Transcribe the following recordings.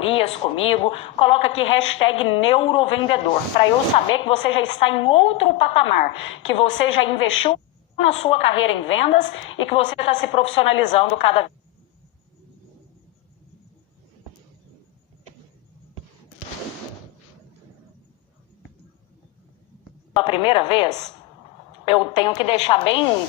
mentorias comigo, coloca aqui hashtag neurovendedor, para eu saber que você já está em outro patamar, que você já investiu na sua carreira em vendas e que você está se profissionalizando cada vez. Pela primeira vez, eu tenho que deixar bem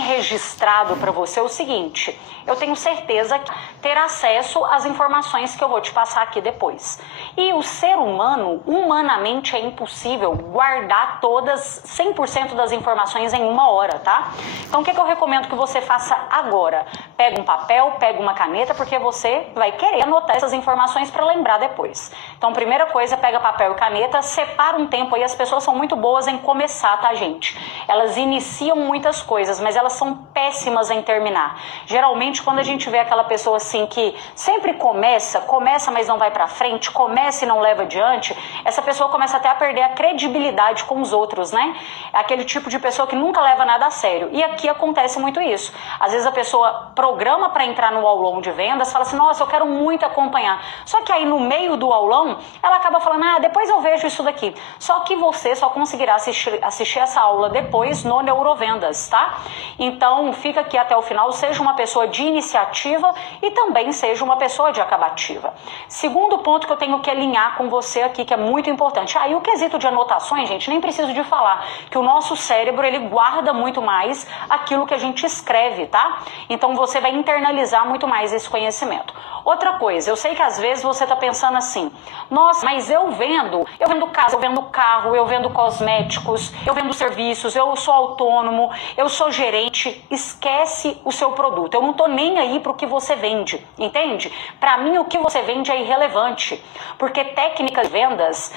registrado para você o seguinte: eu tenho certeza que ter acesso às informações que eu vou te passar aqui depois. E o ser humano, humanamente, é impossível guardar todas, 100% das informações em uma hora, tá? Então o que eu recomendo que você faça agora? Pega um papel, pega uma caneta, porque você vai querer anotar essas informações para lembrar depois. Então, primeira coisa, pega papel e caneta, separa um tempo aí. As pessoas são muito boas em começar, tá, gente? Elas iniciam muitas coisas, mas elas são péssimas em terminar. Geralmente, quando a gente vê aquela pessoa assim que sempre começa, mas não vai pra frente, começa e não leva adiante, essa pessoa começa até a perder a credibilidade com os outros, né? É aquele tipo de pessoa que nunca leva nada a sério. E aqui acontece muito isso. Às vezes a pessoa programa para entrar no aulão de vendas, fala assim, nossa, eu quero muito acompanhar. Só que aí no meio do aulão, ela acaba falando, depois eu vejo isso daqui. Só que você só conseguirá assistir essa aula depois no Neurovendas, tá? Então, fica aqui até o final, seja uma pessoa de iniciativa e também seja uma pessoa de acabativa. Segundo ponto que eu tenho que alinhar com você aqui, que é muito importante. E o quesito de anotações, gente, nem preciso de falar, que o nosso cérebro, ele guarda muito mais aquilo que a gente escreve, tá? Então, você vai internalizar muito mais esse conhecimento. Outra coisa, eu sei que às vezes você tá pensando assim, nossa, mas eu vendo casa, eu vendo carro, eu vendo cosméticos, eu vendo serviços, eu sou autônomo, eu sou gerente. Esquece o seu produto. Eu não tô nem aí pro que você vende, entende? Para mim, o que você vende é irrelevante, porque técnicas de vendas,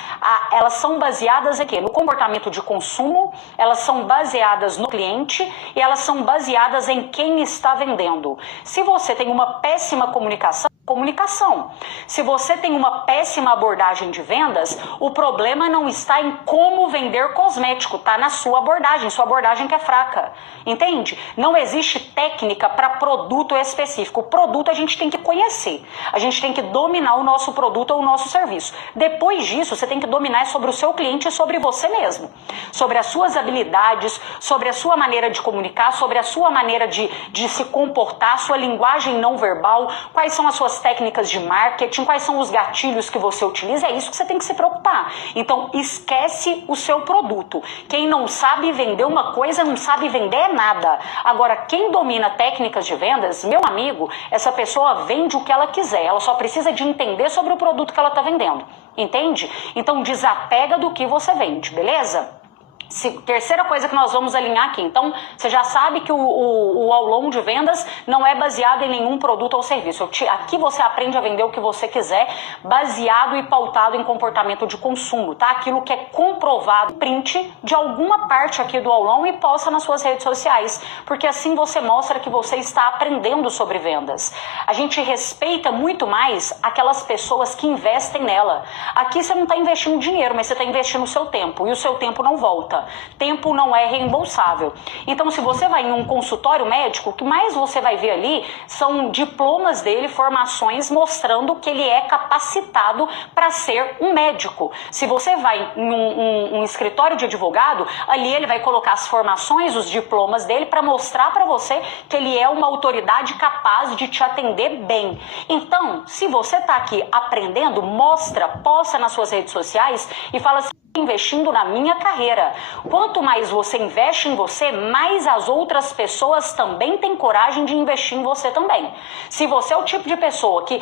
elas são baseadas aqui no comportamento de consumo, elas são baseadas no cliente e elas são baseadas em quem está vendendo. Se você tem uma péssima comunicação, se você tem uma péssima abordagem de vendas, o problema não está em como vender cosmético, tá na sua abordagem que é fraca, entende? Não existe técnica para produto específico. O produto a gente tem que conhecer, a gente tem que dominar o nosso produto ou o nosso serviço. Depois disso, você tem que dominar sobre o seu cliente e sobre você mesmo, sobre as suas habilidades, sobre a sua maneira de comunicar, sobre a sua maneira de se comportar, sua linguagem não verbal, quais são as suas técnicas de marketing, quais são os gatilhos que você utiliza. É isso que você tem que se preocupar. Então, esquece o seu produto. Quem não sabe vender uma coisa, não sabe vender nada. Agora, quem domina técnicas de vendas, meu amigo, essa pessoa vende o que ela quiser. Ela só precisa de entender sobre o produto que ela está vendendo. Entende? Então, desapega do que você vende, beleza? Terceira coisa que nós vamos alinhar aqui. Então, você já sabe que o aulão de vendas não é baseado em nenhum produto ou serviço. Aqui você aprende a vender o que você quiser, baseado e pautado em comportamento de consumo, tá? Aquilo que é comprovado, print de alguma parte aqui do aulão e posta nas suas redes sociais, porque assim você mostra que você está aprendendo sobre vendas. A gente respeita muito mais aquelas pessoas que investem nela. Aqui você não está investindo dinheiro, mas você está investindo o seu tempo, e o seu tempo não volta. Tempo não é reembolsável. Então, se você vai em um consultório médico, o que mais você vai ver ali são diplomas dele, formações mostrando que ele é capacitado para ser um médico. Se você vai em um escritório de advogado, ali ele vai colocar as formações, os diplomas dele para mostrar para você que ele é uma autoridade capaz de te atender bem. Então, se você está aqui aprendendo, posta nas suas redes sociais e fala assim, investindo na minha carreira. Quanto mais você investe em você, mais as outras pessoas também têm coragem de investir em você também. Se você é o tipo de pessoa que...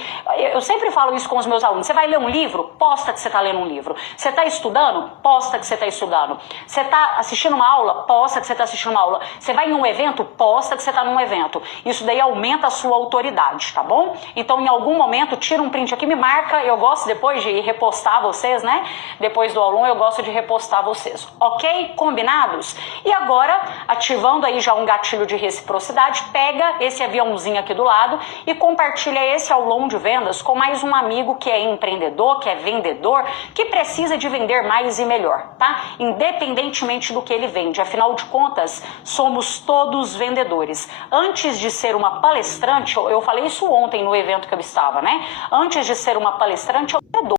Eu sempre falo isso com os meus alunos. Você vai ler um livro? Posta que você está lendo um livro. Você está estudando? Posta que você está estudando. Você está assistindo uma aula? Posta que você está assistindo uma aula. Você vai em um evento? Posta que você está num evento. Isso daí aumenta a sua autoridade, tá bom? Então, em algum momento, tira um print aqui, me marca. Eu gosto depois de repostar vocês, né? Depois do aulão, eu gosto gosto de repostar vocês, ok? Combinados? E agora, ativando aí já um gatilho de reciprocidade, pega esse aviãozinho aqui do lado e compartilha esse aulão de vendas com mais um amigo que é empreendedor, que é vendedor, que precisa de vender mais e melhor, tá? Independentemente do que ele vende, afinal de contas, somos todos vendedores. Antes de ser uma palestrante, eu falei isso ontem no evento que eu estava, né? Antes de ser uma palestrante, eu vendedor.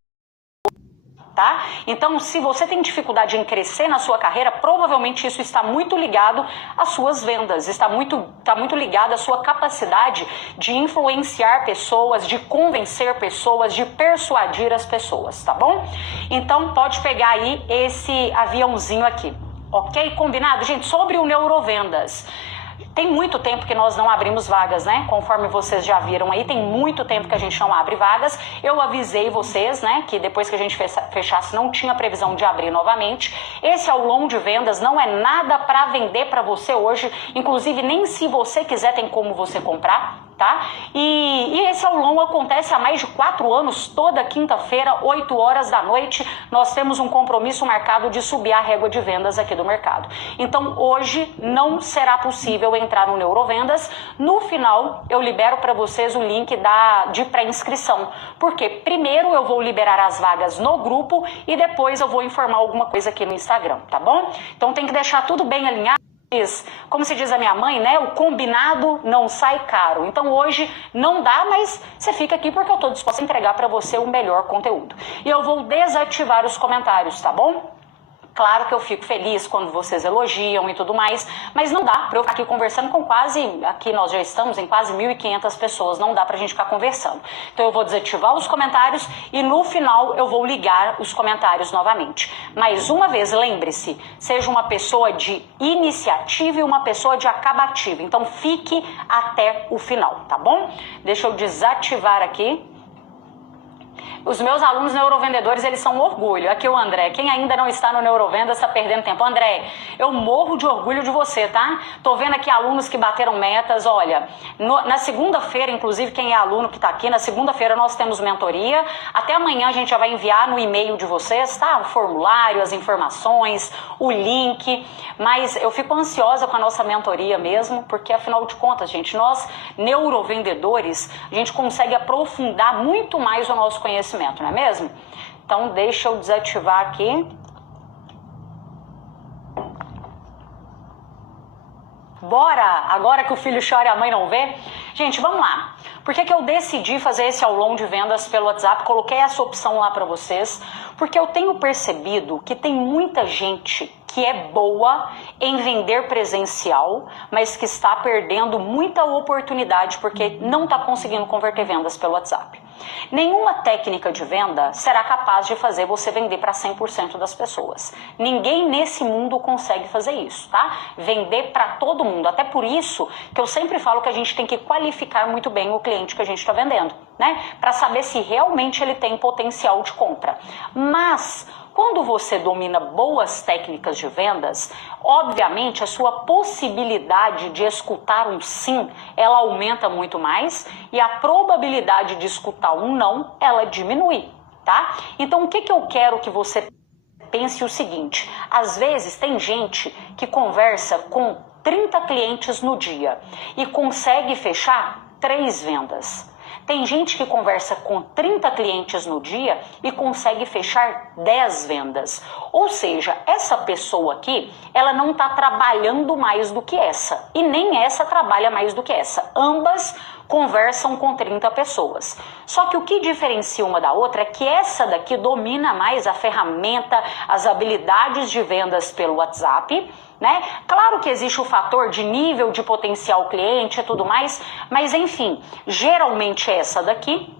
Tá? Então, se você tem dificuldade em crescer na sua carreira, provavelmente isso está muito ligado às suas vendas, está muito ligado à sua capacidade de influenciar pessoas, de convencer pessoas, de persuadir as pessoas, tá bom? Então, pode pegar aí esse aviãozinho aqui, ok? Combinado? Gente, sobre o Neurovendas. Tem muito tempo que nós não abrimos vagas, né? Conforme vocês já viram aí, tem muito tempo que a gente não abre vagas. Eu avisei vocês, né, que depois que a gente fechasse não tinha previsão de abrir novamente. Esse aulão de vendas não é nada para vender para você hoje, inclusive nem se você quiser tem como você comprar, tá? E esse aulão acontece há mais de 4 anos, toda quinta-feira, 8 horas da noite, nós temos um compromisso marcado de subir a régua de vendas aqui do mercado. Então, hoje não será possível entrar no Neurovendas. No final, eu libero para vocês o link de pré-inscrição, porque primeiro eu vou liberar as vagas no grupo e depois eu vou informar alguma coisa aqui no Instagram, tá bom? Então, tem que deixar tudo bem alinhado. Como se diz a minha mãe, né? O combinado não sai caro. Então hoje não dá, mas você fica aqui porque eu estou disposta a entregar para você o melhor conteúdo. E eu vou desativar os comentários, tá bom? Claro que eu fico feliz quando vocês elogiam e tudo mais, mas não dá para eu ficar aqui conversando com aqui nós já estamos em quase 1.500 pessoas, não dá pra gente ficar conversando. Então eu vou desativar os comentários e no final eu vou ligar os comentários novamente. Mais uma vez, lembre-se, seja uma pessoa de iniciativa e uma pessoa de acabativa. Então fique até o final, tá bom? Deixa eu desativar aqui. Os meus alunos neurovendedores, eles são um orgulho. Aqui o André, quem ainda não está no Neurovendas está perdendo tempo. André, eu morro de orgulho de você, tá? Tô vendo aqui alunos que bateram metas, olha, na segunda-feira, inclusive quem é aluno que tá aqui, na segunda-feira nós temos mentoria. Até amanhã a gente já vai enviar no e-mail de vocês, tá? O formulário, as informações, o link. Mas eu fico ansiosa com a nossa mentoria mesmo, porque afinal de contas, gente, nós neurovendedores, a gente consegue aprofundar muito mais o nosso conhecimento, não é mesmo? Então deixa eu desativar aqui. Bora! Agora que o filho chora e a mãe não vê. Gente, vamos lá. Por que eu decidi fazer esse aulão de vendas pelo WhatsApp? Coloquei essa opção lá para vocês, porque eu tenho percebido que tem muita gente que é boa em vender presencial, mas que está perdendo muita oportunidade porque não está conseguindo converter vendas pelo WhatsApp. Nenhuma técnica de venda será capaz de fazer você vender para 100% das pessoas. Ninguém nesse mundo consegue fazer isso, tá? Vender para todo mundo. Até por isso que eu sempre falo que a gente tem que qualificar muito bem o cliente que a gente está vendendo, né? Para saber se realmente ele tem potencial de compra. Mas quando você domina boas técnicas de vendas, obviamente a sua possibilidade de escutar um sim, ela aumenta muito mais e a probabilidade de escutar um não, ela diminui, tá? Então o que eu quero que você pense o seguinte, às vezes tem gente que conversa com 30 clientes no dia e consegue fechar 3 vendas. Tem gente que conversa com 30 clientes no dia e consegue fechar 10 vendas. Ou seja, essa pessoa aqui, ela não está trabalhando mais do que essa. E nem essa trabalha mais do que essa. Ambas conversam com 30 pessoas. Só que o que diferencia uma da outra é que essa daqui domina mais a ferramenta, as habilidades de vendas pelo WhatsApp, né? Claro que existe o fator de nível de potencial cliente e tudo mais, mas enfim, geralmente essa daqui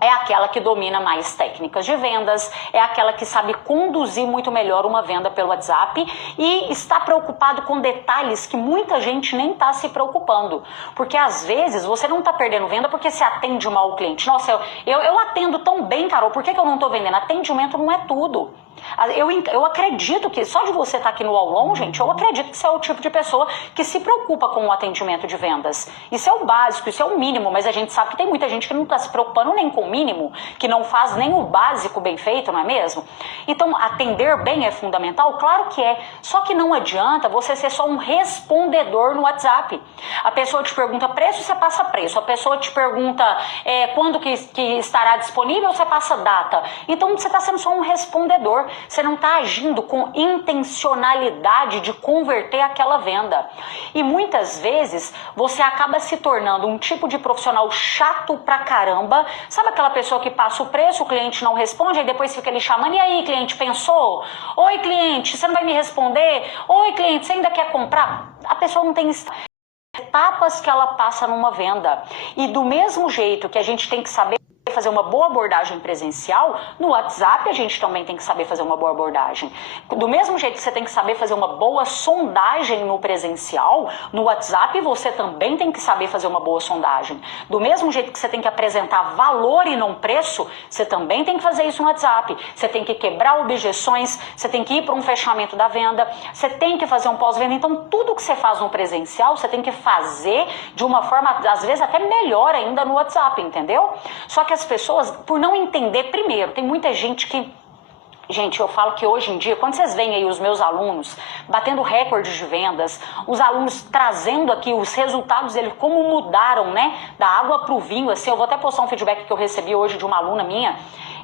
é aquela que domina mais técnicas de vendas, é aquela que sabe conduzir muito melhor uma venda pelo WhatsApp e está preocupado com detalhes que muita gente nem está se preocupando. Porque às vezes você não está perdendo venda porque você atende mal o cliente. Nossa, eu atendo tão bem, Carol, por que eu não estou vendendo? Atendimento não é tudo. Eu acredito que, só de você estar aqui no aulão, gente, eu acredito que você é o tipo de pessoa que se preocupa com o atendimento de vendas. Isso é o básico, isso é o mínimo, mas a gente sabe que tem muita gente que não está se preocupando nem com o mínimo, que não faz nem o básico bem feito, não é mesmo? Então, atender bem é fundamental? Claro que é. Só que não adianta você ser só um respondedor no WhatsApp. A pessoa te pergunta preço, você passa preço. A pessoa te pergunta quando que estará disponível, você passa data. Então, você está sendo só um respondedor. Você não está agindo com intencionalidade de converter aquela venda. E muitas vezes você acaba se tornando um tipo de profissional chato pra caramba. Sabe aquela pessoa que passa o preço, o cliente não responde, aí depois fica ali chamando, e aí, cliente, pensou? Oi, cliente, você não vai me responder? Oi, cliente, você ainda quer comprar? A pessoa não tem etapas que ela passa numa venda. E do mesmo jeito que a gente tem que saber fazer uma boa abordagem presencial, no WhatsApp a gente também tem que saber fazer uma boa abordagem. Do mesmo jeito que você tem que saber fazer uma boa sondagem no presencial, no WhatsApp você também tem que saber fazer uma boa sondagem. Do mesmo jeito que você tem que apresentar valor e não preço, você também tem que fazer isso no WhatsApp. Você tem que quebrar objeções, você tem que ir para um fechamento da venda, você tem que fazer um pós-venda. Então tudo que você faz no presencial, você tem que fazer de uma forma, às vezes até melhor ainda no WhatsApp, entendeu? Só que as pessoas, por não entender, primeiro, tem muita gente que... Gente, eu falo que hoje em dia, quando vocês veem aí os meus alunos batendo recordes de vendas, os alunos trazendo aqui os resultados deles, como mudaram, né, da água pro vinho, assim, eu vou até postar um feedback que eu recebi hoje de uma aluna minha,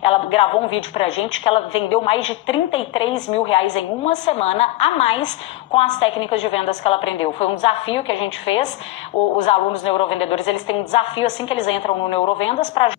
ela gravou um vídeo pra gente que ela vendeu mais de 33 mil reais em uma semana a mais com as técnicas de vendas que ela aprendeu. Foi um desafio que a gente fez, os alunos neurovendedores, eles têm um desafio assim que eles entram no Neurovendas pra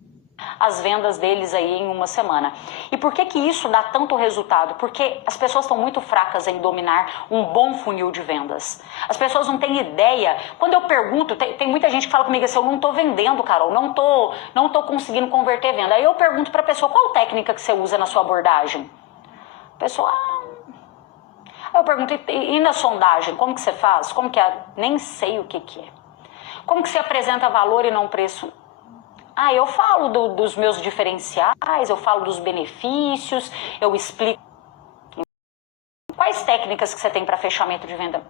as vendas deles aí em uma semana. E por que que isso dá tanto resultado? Porque as pessoas estão muito fracas em dominar um bom funil de vendas. As pessoas não têm ideia. Quando eu pergunto, tem muita gente que fala comigo assim, eu não tô vendendo, Carol, não tô conseguindo converter venda. Aí eu pergunto pra pessoa, qual técnica que você usa na sua abordagem? A pessoa, Aí eu pergunto, e na sondagem, como que você faz? Como que é? Nem sei o que que é. Como que você apresenta valor e não preço? Eu falo dos meus diferenciais, eu falo dos benefícios, eu explico quais técnicas que você tem para fechamento de venda.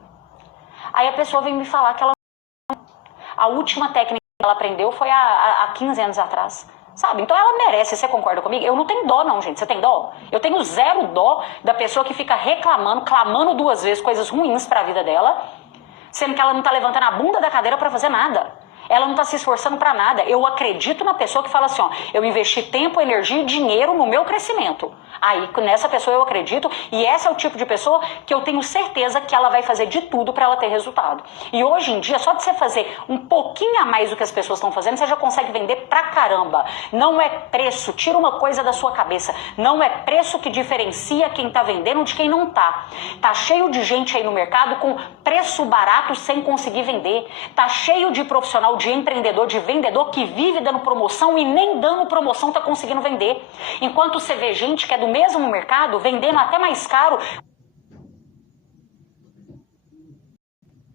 Aí a pessoa vem me falar que a última técnica que ela aprendeu foi há 15 anos atrás. Sabe? Então ela merece, você concorda comigo? Eu não tenho dó não, gente. Você tem dó? Eu tenho zero dó da pessoa que fica reclamando, clamando 2 vezes coisas ruins para a vida dela, sendo que ela não tá levantando a bunda da cadeira para fazer nada. Ela não está se esforçando para nada. Eu acredito na pessoa que fala assim, ó, eu investi tempo, energia e dinheiro no meu crescimento. Aí, nessa pessoa eu acredito, e essa é o tipo de pessoa que eu tenho certeza que ela vai fazer de tudo para ela ter resultado. E hoje em dia, só de você fazer um pouquinho a mais do que as pessoas estão fazendo, você já consegue vender pra caramba. Não é preço, tira uma coisa da sua cabeça, não é preço que diferencia quem tá vendendo de quem não tá. Tá cheio de gente aí no mercado com preço barato sem conseguir vender. Tá cheio de profissional, de empreendedor, de vendedor que vive dando promoção e nem dando promoção tá conseguindo vender. Enquanto você vê gente que é do mesmo mercado vendendo até mais caro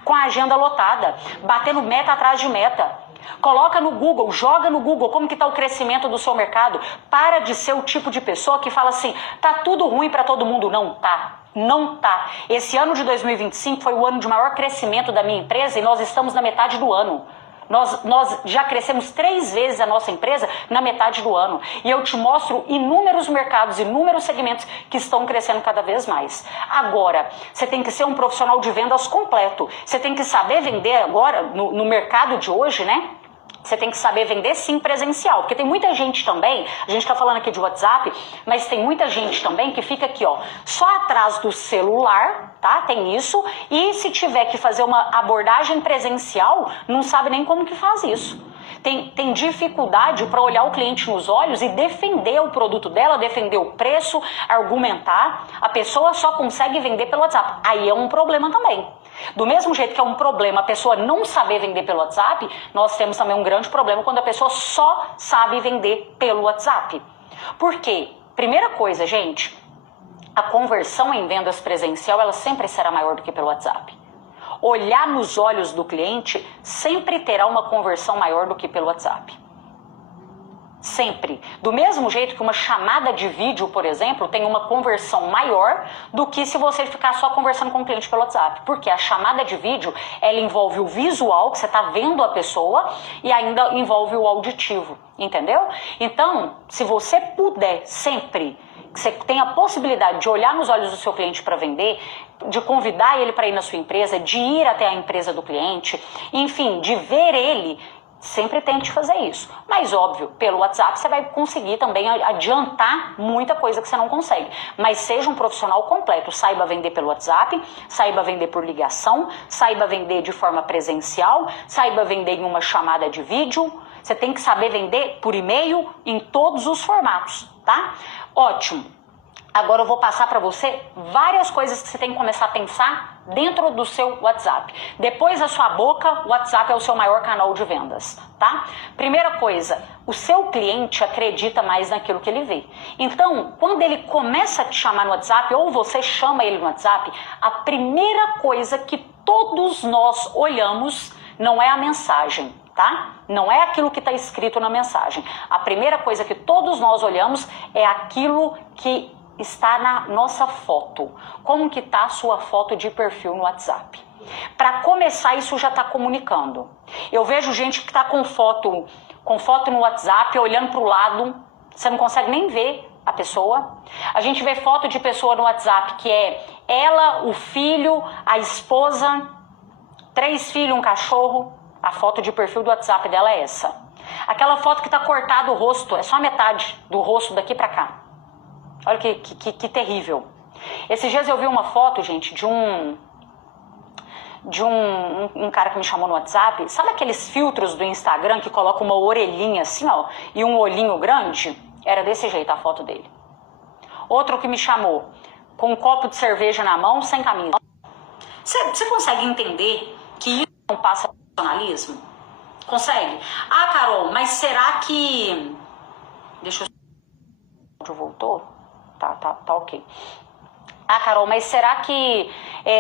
com a agenda lotada, batendo meta atrás de meta. Coloca no Google, joga no Google como que tá o crescimento do seu mercado. Para de ser o tipo de pessoa que fala assim, tá tudo ruim para todo mundo. Não tá. Não tá. Esse ano de 2025 foi o ano de maior crescimento da minha empresa e nós estamos na metade do ano. Nós já crescemos 3 vezes a nossa empresa na metade do ano. E eu te mostro inúmeros mercados, inúmeros segmentos que estão crescendo cada vez mais. Agora, você tem que ser um profissional de vendas completo. Você tem que saber vender agora, no mercado de hoje, né? Você tem que saber vender sim presencial, porque tem muita gente também, a gente tá falando aqui de WhatsApp, mas tem muita gente também que fica aqui, ó, só atrás do celular, tá? Tem isso, e se tiver que fazer uma abordagem presencial, não sabe nem como que faz isso. Tem dificuldade para olhar o cliente nos olhos e defender o produto dela, defender o preço, argumentar. A pessoa só consegue vender pelo WhatsApp. Aí é um problema também. Do mesmo jeito que é um problema a pessoa não saber vender pelo WhatsApp, nós temos também um grande problema quando a pessoa só sabe vender pelo WhatsApp. Por quê? Primeira coisa, gente, a conversão em vendas presencial, ela sempre será maior do que pelo WhatsApp. Olhar nos olhos do cliente sempre terá uma conversão maior do que pelo WhatsApp. Sempre. Do mesmo jeito que uma chamada de vídeo, por exemplo, tem uma conversão maior do que se você ficar só conversando com o cliente pelo WhatsApp. Porque a chamada de vídeo, ela envolve o visual, que você está vendo a pessoa, e ainda envolve o auditivo, entendeu? Então, se você puder sempre, que você tem a possibilidade de olhar nos olhos do seu cliente para vender, de convidar ele para ir na sua empresa, de ir até a empresa do cliente, enfim, de ver ele, sempre tente fazer isso. Mas, óbvio, pelo WhatsApp você vai conseguir também adiantar muita coisa que você não consegue. Mas seja um profissional completo. Saiba vender pelo WhatsApp, saiba vender por ligação, saiba vender de forma presencial, saiba vender em uma chamada de vídeo. Você tem que saber vender por e-mail em todos os formatos, tá? Ótimo. Agora eu vou passar para você várias coisas que você tem que começar a pensar dentro do seu WhatsApp. Depois da sua boca, o WhatsApp é o seu maior canal de vendas, tá? Primeira coisa, o seu cliente acredita mais naquilo que ele vê. Então, quando ele começa a te chamar no WhatsApp ou você chama ele no WhatsApp, a primeira coisa que todos nós olhamos não é a mensagem, tá? Não é aquilo que está escrito na mensagem. A primeira coisa que todos nós olhamos é aquilo que está na nossa foto. Como que está a sua foto de perfil no WhatsApp? Para começar, isso já está comunicando. Eu vejo gente que está com foto no WhatsApp, olhando para o lado, você não consegue nem ver a pessoa. A gente vê foto de pessoa no WhatsApp que é ela, o filho, a esposa, 3 filhos, um cachorro. A foto de perfil do WhatsApp dela é essa. Aquela foto que está cortado o rosto, é só a metade do rosto daqui para cá. Olha que terrível. Esses dias eu vi uma foto, gente, de um cara que me chamou no WhatsApp. Sabe aqueles filtros do Instagram que coloca uma orelhinha assim, ó, e um olhinho grande? Era desse jeito a foto dele. Outro que me chamou com um copo de cerveja na mão, sem camisa. Você consegue entender que isso não passa profissionalismo? Consegue? Ah, Carol, mas será que... Deixa eu... Voltou? Tá ok. Ah, Carol, mas será que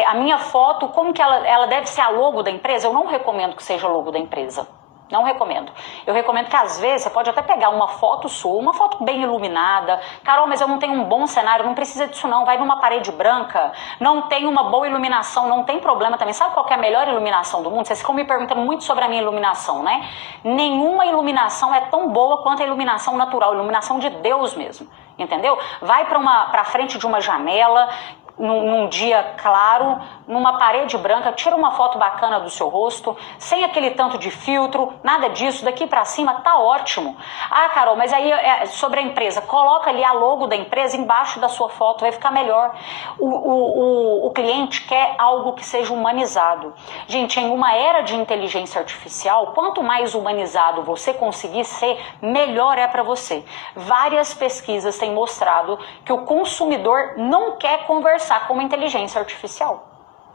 a minha foto, como que ela deve ser a logo da empresa? Eu não recomendo que seja a logo da empresa. Não recomendo. Eu recomendo que às vezes você pode até pegar uma foto sua, uma foto bem iluminada. Carol, mas eu não tenho um bom cenário, não precisa disso não. Vai numa parede branca, não tem uma boa iluminação, não tem problema também. Sabe qual que é a melhor iluminação do mundo? Vocês ficam me perguntando muito sobre a minha iluminação, né? Nenhuma iluminação é tão boa quanto a iluminação natural, a iluminação de Deus mesmo. Entendeu? Vai para frente de uma janela, num dia claro, numa parede branca, tira uma foto bacana do seu rosto, sem aquele tanto de filtro, nada disso, daqui pra cima tá ótimo. Ah, Carol, mas aí sobre a empresa, coloca ali a logo da empresa embaixo da sua foto, vai ficar melhor. O cliente quer algo que seja humanizado. Gente, em uma era de inteligência artificial, quanto mais humanizado você conseguir ser, melhor é para você. Várias pesquisas têm mostrado que o consumidor não quer conversar com uma inteligência artificial.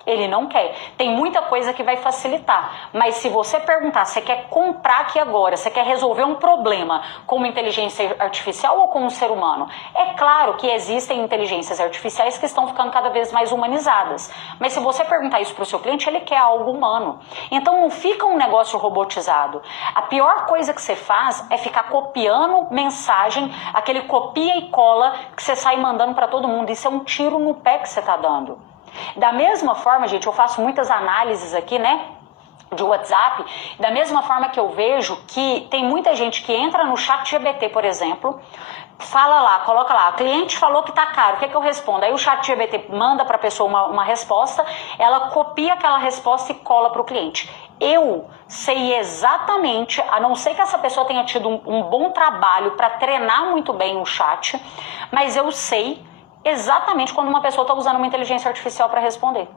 Ele não quer. Tem muita coisa que vai facilitar. Mas se você perguntar, você quer comprar aqui agora, você quer resolver um problema com uma inteligência artificial ou com um ser humano? É claro que existem inteligências artificiais que estão ficando cada vez mais humanizadas. Mas se você perguntar isso para o seu cliente, ele quer algo humano. Então não fica um negócio robotizado. A pior coisa que você faz é ficar copiando mensagem, aquele copia e cola que você sai mandando para todo mundo. Isso é um tiro no pé que você está dando. Da mesma forma, gente, eu faço muitas análises aqui, né, de WhatsApp, da mesma forma que eu vejo que tem muita gente que entra no ChatGPT, por exemplo, fala lá, coloca lá, o cliente falou que tá caro, o que é que eu respondo? Aí o ChatGPT manda para a pessoa uma resposta, ela copia aquela resposta e cola para o cliente. Eu sei exatamente, a não ser que essa pessoa tenha tido um bom trabalho para treinar muito bem o chat, mas eu sei exatamente quando uma pessoa está usando uma inteligência artificial para responder.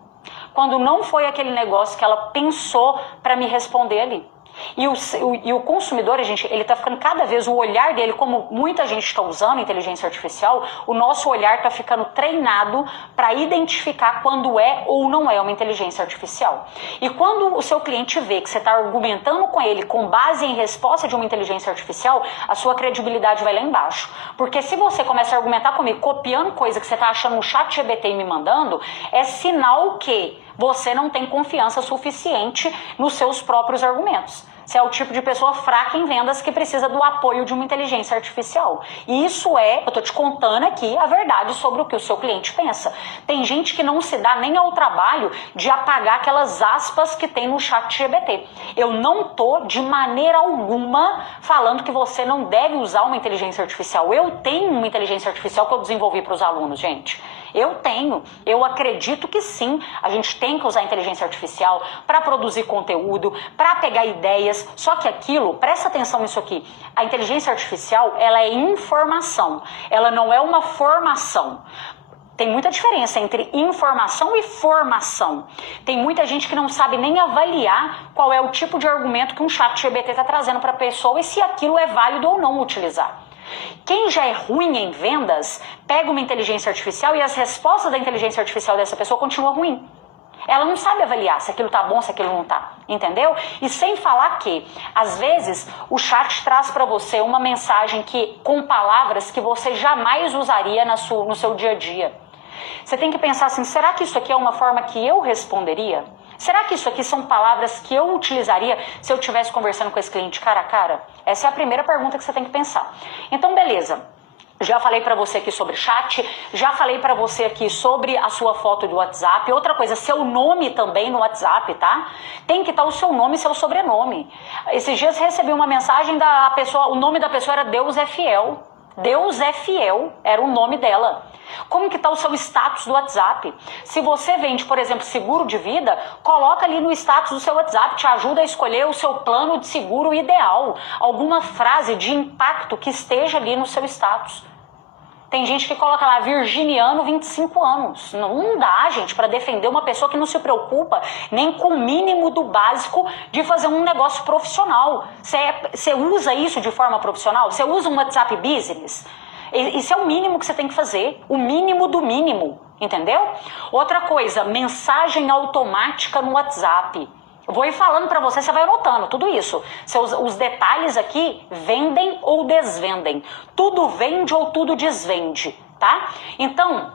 Quando não foi aquele negócio que ela pensou para me responder ali. E o consumidor, gente, ele está ficando cada vez, o olhar dele, como muita gente está usando inteligência artificial, o nosso olhar está ficando treinado para identificar quando é ou não é uma inteligência artificial. E quando o seu cliente vê que você está argumentando com ele com base em resposta de uma inteligência artificial, a sua credibilidade vai lá embaixo. Porque se você começa a argumentar comigo copiando coisa que você está achando no ChatGPT e me mandando, é sinal que você não tem confiança suficiente nos seus próprios argumentos. Você é o tipo de pessoa fraca em vendas que precisa do apoio de uma inteligência artificial. E isso eu tô te contando aqui a verdade sobre o que o seu cliente pensa. Tem gente que não se dá nem ao trabalho de apagar aquelas aspas que tem no chat GPT. Eu não tô de maneira alguma falando que você não deve usar uma inteligência artificial. Eu tenho uma inteligência artificial que eu desenvolvi para os alunos, gente. Eu acredito que sim, a gente tem que usar a inteligência artificial para produzir conteúdo, para pegar ideias, só que aquilo, presta atenção nisso aqui, a inteligência artificial, ela é informação, ela não é uma formação. Tem muita diferença entre informação e formação. Tem muita gente que não sabe nem avaliar qual é o tipo de argumento que um chat GPT está trazendo para a pessoa e se aquilo é válido ou não utilizar. Quem já é ruim em vendas, pega uma inteligência artificial e as respostas da inteligência artificial dessa pessoa continuam ruins. Ela não sabe avaliar se aquilo tá bom, se aquilo não tá, entendeu? E sem falar que, às vezes, o chat traz para você uma mensagem com palavras que você jamais usaria no seu dia a dia. Você tem que pensar assim, será que isso aqui é uma forma que eu responderia? Será que isso aqui são palavras que eu utilizaria se eu estivesse conversando com esse cliente cara a cara? Essa é a primeira pergunta que você tem que pensar. Então, beleza. Já falei para você aqui sobre chat, já falei para você aqui sobre a sua foto do WhatsApp. Outra coisa, seu nome também no WhatsApp, tá? Tem que estar o seu nome e seu sobrenome. Esses dias recebi uma mensagem da pessoa, o nome da pessoa era Deus é Fiel. Deus é Fiel era o nome dela. Como que está o seu status do WhatsApp? Se você vende, por exemplo, seguro de vida, coloca ali no status do seu WhatsApp, te ajuda a escolher o seu plano de seguro ideal. Alguma frase de impacto que esteja ali no seu status. Tem gente que coloca lá, virginiano, 25 anos. Não dá, gente, para defender uma pessoa que não se preocupa nem com o mínimo do básico de fazer um negócio profissional. Você usa isso de forma profissional? Você usa um WhatsApp Business? Isso é o mínimo que você tem que fazer, o mínimo do mínimo, entendeu? Outra coisa, mensagem automática no WhatsApp. Eu vou ir falando para você, você vai anotando tudo isso. Os detalhes aqui vendem ou desvendem. Tudo vende ou tudo desvende, tá? Então,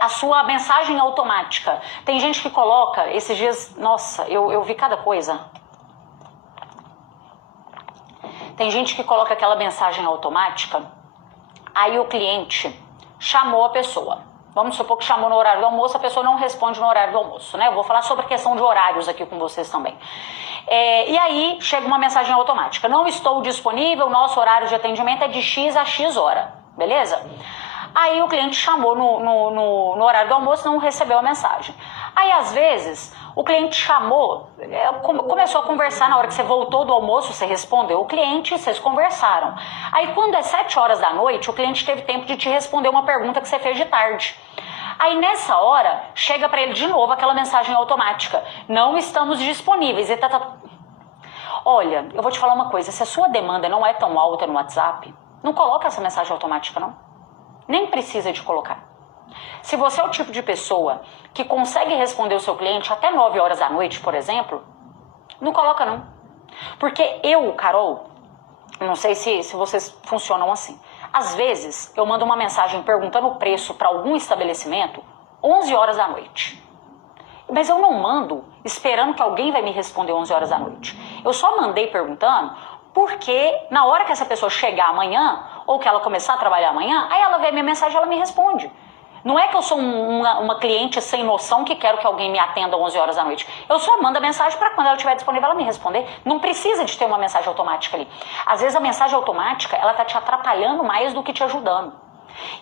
a sua mensagem automática. Tem gente que coloca, esses dias, nossa, eu vi cada coisa. Tem gente que coloca aquela mensagem automática. Aí o cliente chamou a pessoa. Vamos supor que chamou no horário do almoço, a pessoa não responde no horário do almoço, né? Eu vou falar sobre a questão de horários aqui com vocês também. E aí chega uma mensagem automática. Não estou disponível, nosso horário de atendimento é de X a X hora, beleza? Aí o cliente chamou no horário do almoço e não recebeu a mensagem. Aí às vezes o cliente chamou, começou a conversar na hora que você voltou do almoço, você respondeu o cliente, vocês conversaram. Aí quando é 7 horas da noite, o cliente teve tempo de te responder uma pergunta que você fez de tarde. Aí nessa hora, chega para ele de novo aquela mensagem automática. Não estamos disponíveis. Olha, eu vou te falar uma coisa, se a sua demanda não é tão alta no WhatsApp, não coloca essa mensagem automática não. Nem precisa de colocar. Se você é o tipo de pessoa que consegue responder o seu cliente até 9 horas da noite, por exemplo, não coloca não. Porque eu, Carol, não sei se vocês funcionam assim. Às vezes, eu mando uma mensagem perguntando o preço para algum estabelecimento 11 horas da noite. Mas eu não mando esperando que alguém vai me responder 11 horas da noite. Eu só mandei perguntando porque na hora que essa pessoa chegar amanhã, ou que ela começar a trabalhar amanhã, aí ela vê a minha mensagem e ela me responde. Não é que eu sou uma cliente sem noção que quero que alguém me atenda 11 horas da noite. Eu só mando a mensagem para quando ela estiver disponível ela me responder. Não precisa de ter uma mensagem automática ali. Às vezes a mensagem automática ela tá te atrapalhando mais do que te ajudando.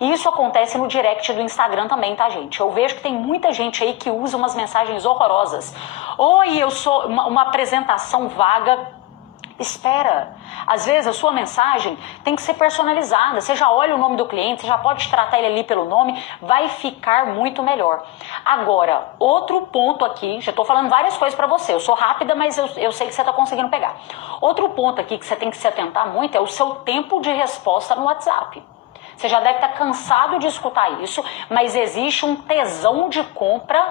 E isso acontece no direct do Instagram também, tá, gente? Eu vejo que tem muita gente aí que usa umas mensagens horrorosas. Oi, eu sou uma apresentação vaga. Espera, às vezes a sua mensagem tem que ser personalizada, você já olha o nome do cliente, você já pode tratar ele ali pelo nome, vai ficar muito melhor. Agora, outro ponto aqui, já estou falando várias coisas para você, eu sou rápida, mas eu sei que você está conseguindo pegar. Outro ponto aqui que você tem que se atentar muito é o seu tempo de resposta no WhatsApp. Você já deve estar cansado de escutar isso, mas existe um tesão de compra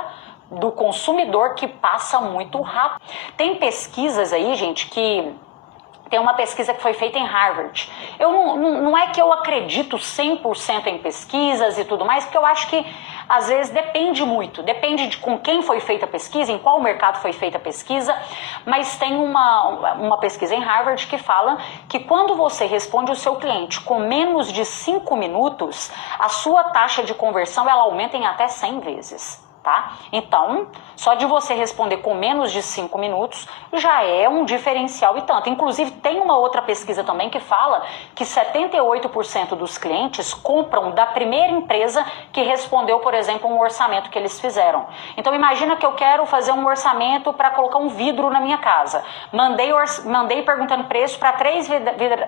do consumidor que passa muito rápido. Tem pesquisas aí, gente, que Tem uma pesquisa que foi feita em Harvard. Não é que eu acredito 100% em pesquisas e tudo mais, porque eu acho que às vezes depende muito. Depende de com quem foi feita a pesquisa, em qual mercado foi feita a pesquisa. Mas tem uma pesquisa em Harvard que fala que quando você responde o seu cliente com menos de 5 minutos, a sua taxa de conversão ela aumenta em até 100 vezes. Tá? Então, só de você responder com menos de 5 minutos já é um diferencial e tanto. Inclusive, tem uma outra pesquisa também que fala que 78% dos clientes compram da primeira empresa que respondeu, por exemplo, um orçamento que eles fizeram. Então, imagina que eu quero fazer um orçamento para colocar um vidro na minha casa. Mandei perguntando preço para 3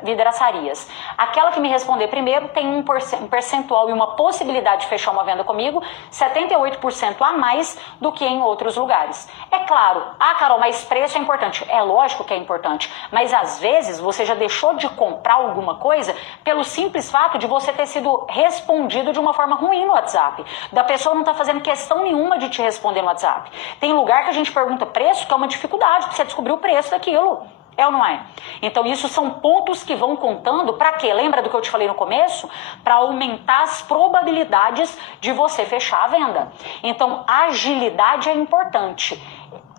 vidraçarias. Aquela que me responder primeiro tem um percentual e uma possibilidade de fechar uma venda comigo, 78% a mais do que em outros lugares. É claro, Carol, mas preço é importante. É lógico que é importante, mas às vezes você já deixou de comprar alguma coisa pelo simples fato de você ter sido respondido de uma forma ruim no WhatsApp. Da pessoa não tá fazendo questão nenhuma de te responder no WhatsApp. Tem lugar que a gente pergunta preço, que é uma dificuldade, pra você descobrir o preço daquilo. É ou não é? Então isso são pontos que vão contando para quê? Lembra do que eu te falei no começo? Para aumentar as probabilidades de você fechar a venda. Então agilidade é importante.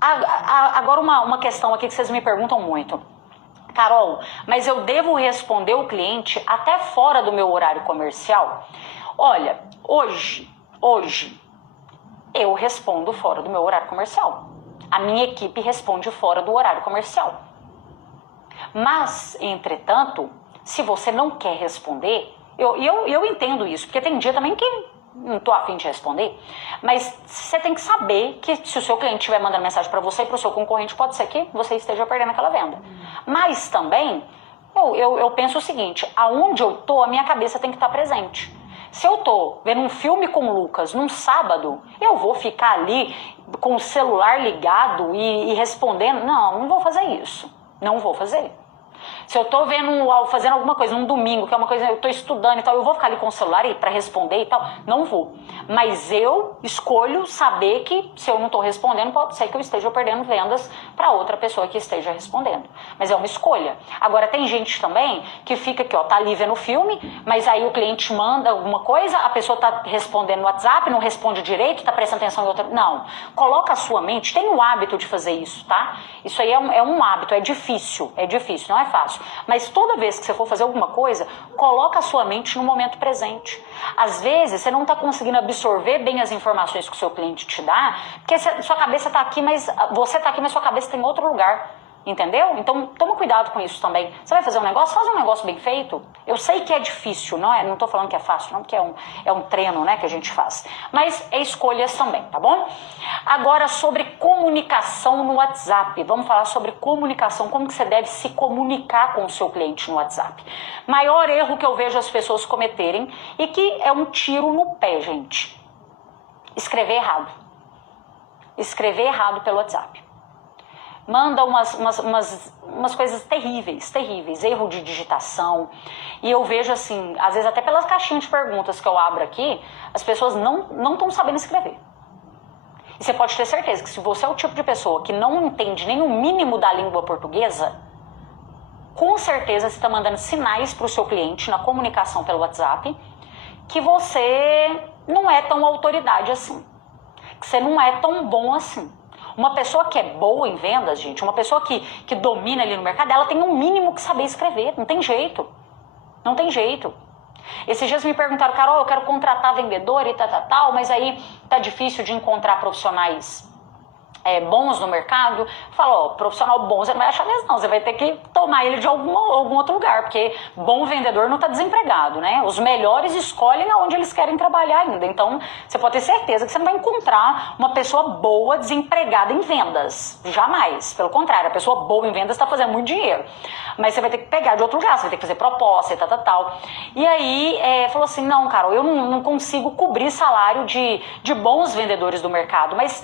Agora uma questão aqui que vocês me perguntam muito. Carol, mas eu devo responder o cliente até fora do meu horário comercial? Olha, hoje eu respondo fora do meu horário comercial. A minha equipe responde fora do horário comercial. Mas, entretanto, se você não quer responder, eu entendo isso, porque tem dia também que não estou a fim de responder, mas você tem que saber que se o seu cliente estiver mandando mensagem para você e para o seu concorrente, pode ser que você esteja perdendo aquela venda. Mas também, eu penso o seguinte, aonde eu estou, a minha cabeça tem que estar presente. Se eu estou vendo um filme com o Lucas num sábado, eu vou ficar ali com o celular ligado e respondendo? Não vou fazer isso. Não vou fazer. Se eu tô fazendo alguma coisa num domingo, que é uma coisa, eu tô estudando e tal, eu vou ficar ali com o celular para responder e tal? Não vou. Mas eu escolho saber que se eu não tô respondendo, pode ser que eu esteja perdendo vendas para outra pessoa que esteja respondendo. Mas é uma escolha. Agora tem gente também que fica aqui, tá ali vendo o filme, mas aí o cliente manda alguma coisa, a pessoa tá respondendo no WhatsApp, não responde direito, tá prestando atenção em outra. Não. Coloca a sua mente, tem o hábito de fazer isso, tá? Isso aí é um hábito, é difícil, não é fácil. Mas toda vez que você for fazer alguma coisa, coloca a sua mente no momento presente. Às vezes, você não está conseguindo absorver bem as informações que o seu cliente te dá, porque sua cabeça está aqui, mas você está aqui, mas sua cabeça está em outro lugar. Entendeu? Então, toma cuidado com isso também. Você vai fazer um negócio? Faz um negócio bem feito. Eu sei que é difícil, não tô falando que é fácil, não, porque é um treino, né, que a gente faz. Mas é escolhas também, tá bom? Agora, sobre comunicação no WhatsApp. Vamos falar sobre comunicação, como que você deve se comunicar com o seu cliente no WhatsApp. Maior erro que eu vejo as pessoas cometerem e que é um tiro no pé, gente. Escrever errado. Escrever errado pelo WhatsApp. Manda umas coisas terríveis, erro de digitação. E eu vejo assim, às vezes até pelas caixinhas de perguntas que eu abro aqui, as pessoas não estão sabendo escrever. E você pode ter certeza que se você é o tipo de pessoa que não entende nem o mínimo da língua portuguesa, com certeza você está mandando sinais para o seu cliente na comunicação pelo WhatsApp que você não é tão autoridade assim, que você não é tão bom assim. Uma pessoa que é boa em vendas, gente, uma pessoa que domina ali no mercado, ela tem um mínimo que saber escrever, não tem jeito. Não tem jeito. Esses dias me perguntaram, Carol, eu quero contratar vendedor e tal, mas aí tá difícil de encontrar profissionais bons no mercado. Falo, profissional bom você não vai achar mesmo não, você vai ter que tomar ele de algum outro lugar, porque bom vendedor não está desempregado, né? Os melhores escolhem aonde eles querem trabalhar ainda, então você pode ter certeza que você não vai encontrar uma pessoa boa desempregada em vendas, jamais, pelo contrário, a pessoa boa em vendas está fazendo muito dinheiro, mas você vai ter que pegar de outro lugar, você vai ter que fazer proposta e tal. E aí falou assim, não, Carol, eu não consigo cobrir salário de bons vendedores do mercado, mas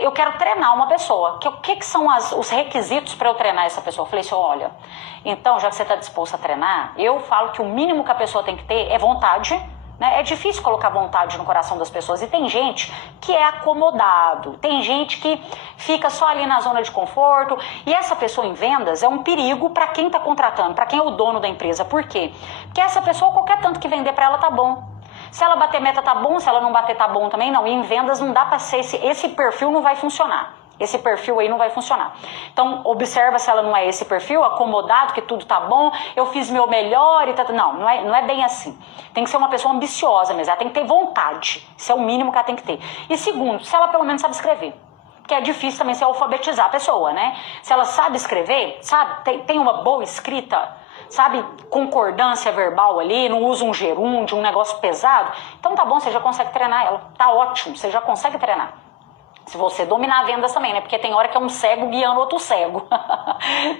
eu quero treinar uma pessoa. O que são os requisitos para eu treinar essa pessoa? Eu falei assim, olha, então, já que você está disposto a treinar, eu falo que o mínimo que a pessoa tem que ter é vontade né? É difícil colocar vontade no coração das pessoas. E tem gente que é acomodado, tem gente que fica só ali na zona de conforto. E essa pessoa em vendas é um perigo para quem está contratando, para quem é o dono da empresa. Por quê? Porque essa pessoa, qualquer tanto que vender para ela, tá bom. Se ela bater meta, tá bom. Se ela não bater, tá bom também. Não. E em vendas não dá para ser esse perfil não vai funcionar. Esse perfil aí não vai funcionar. Então, observa se ela não é esse perfil, acomodado, que tudo tá bom, eu fiz meu melhor e tá... Não é bem assim. Tem que ser uma pessoa ambiciosa mesmo, ela tem que ter vontade. Isso é o mínimo que ela tem que ter. E segundo, se ela pelo menos sabe escrever. Porque é difícil também se alfabetizar a pessoa, né? Se ela sabe escrever, sabe, tem uma boa escrita, sabe, concordância verbal ali, não usa um gerúndio, um negócio pesado, então tá bom, você já consegue treinar ela. Tá ótimo, você já consegue treinar. Se você dominar vendas também, né? Porque tem hora que é um cego guiando outro cego.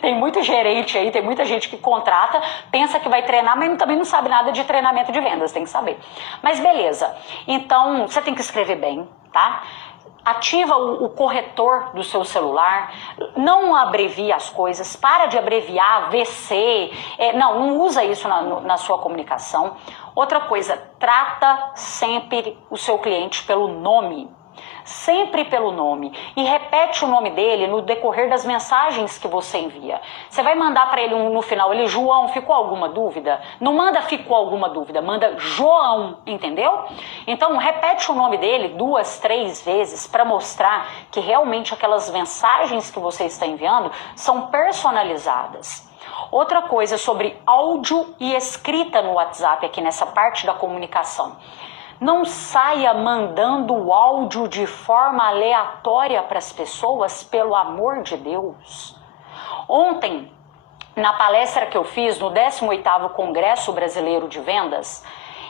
Tem muito gerente aí, tem muita gente que contrata, pensa que vai treinar, mas também não sabe nada de treinamento de vendas, tem que saber. Mas beleza. Então, você tem que escrever bem, tá? Ativa o corretor do seu celular, não abrevia as coisas, para de abreviar, VC, não usa isso na sua comunicação. Outra coisa, trata sempre o seu cliente pelo nome. Sempre pelo nome, e repete o nome dele no decorrer das mensagens que você envia. Você vai mandar para ele no final, ele, João, ficou alguma dúvida? Não manda ficou alguma dúvida, manda João, entendeu? Então repete o nome dele 2, 3 vezes para mostrar que realmente aquelas mensagens que você está enviando são personalizadas. Outra coisa sobre áudio e escrita no WhatsApp, aqui nessa parte da comunicação. Não saia mandando áudio de forma aleatória para as pessoas, pelo amor de Deus. Ontem, na palestra que eu fiz no 18º Congresso Brasileiro de Vendas,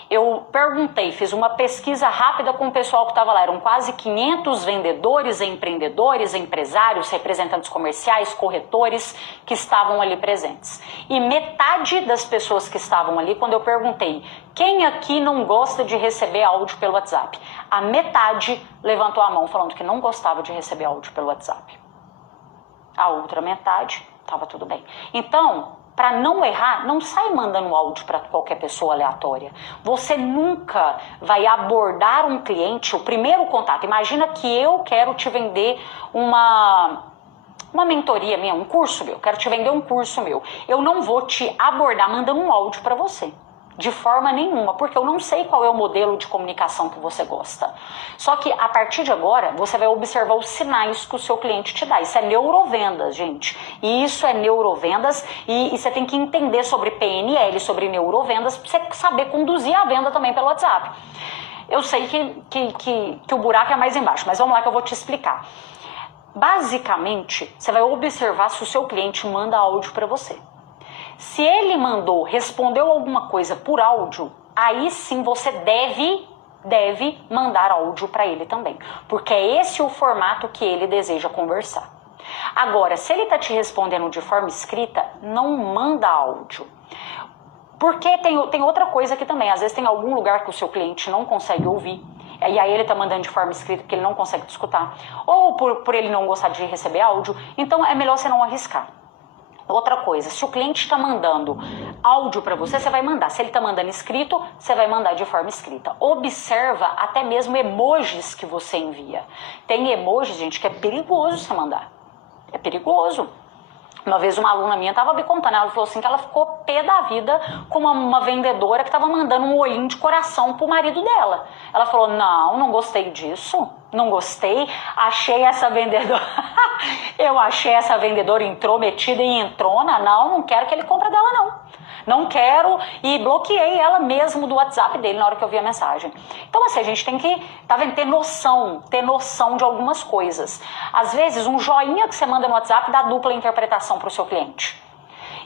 eu perguntei, fiz uma pesquisa rápida com o pessoal que estava lá. Eram quase 500 vendedores, empreendedores, empresários, representantes comerciais, corretores que estavam ali presentes. E metade das pessoas que estavam ali, quando eu perguntei, quem aqui não gosta de receber áudio pelo WhatsApp? A metade levantou a mão falando que não gostava de receber áudio pelo WhatsApp. A outra metade, estava tudo bem. Então, para não errar, não sai mandando áudio para qualquer pessoa aleatória. Você nunca vai abordar um cliente, o primeiro contato. Imagina que eu quero te vender uma mentoria minha, um curso meu. Quero te vender um curso meu. Eu não vou te abordar mandando um áudio para você. De forma nenhuma, porque eu não sei qual é o modelo de comunicação que você gosta. Só que a partir de agora, você vai observar os sinais que o seu cliente te dá. Isso é neurovendas, gente. E isso é neurovendas e você tem que entender sobre PNL, sobre neurovendas, para você saber conduzir a venda também pelo WhatsApp. Eu sei que o buraco é mais embaixo, mas vamos lá que eu vou te explicar. Basicamente, você vai observar se o seu cliente manda áudio para você. Se ele respondeu alguma coisa por áudio, aí sim você deve mandar áudio para ele também, porque é esse o formato que ele deseja conversar. Agora, se ele está te respondendo de forma escrita, não manda áudio. Porque tem outra coisa aqui também, às vezes tem algum lugar que o seu cliente não consegue ouvir, e aí ele está mandando de forma escrita porque ele não consegue te escutar, ou por ele não gostar de receber áudio, então é melhor você não arriscar. Outra coisa, se o cliente está mandando áudio para você, você vai mandar. Se ele está mandando escrito, você vai mandar de forma escrita. Observa até mesmo emojis que você envia. Tem emojis, gente, que é perigoso você mandar. É perigoso. Uma vez uma aluna minha estava me contando, ela falou assim que ela ficou pé da vida com uma vendedora que estava mandando um olhinho de coração pro marido dela. Ela falou, não gostei disso, não gostei, achei essa vendedora, eu achei essa vendedora intrometida e entrona, não quero que ele compre dela não quero, e bloqueei ela mesmo do WhatsApp dele na hora que eu vi a mensagem. Então assim, a gente tem que ter noção de algumas coisas. Às vezes um joinha que você manda no WhatsApp dá dupla interpretação para o seu cliente.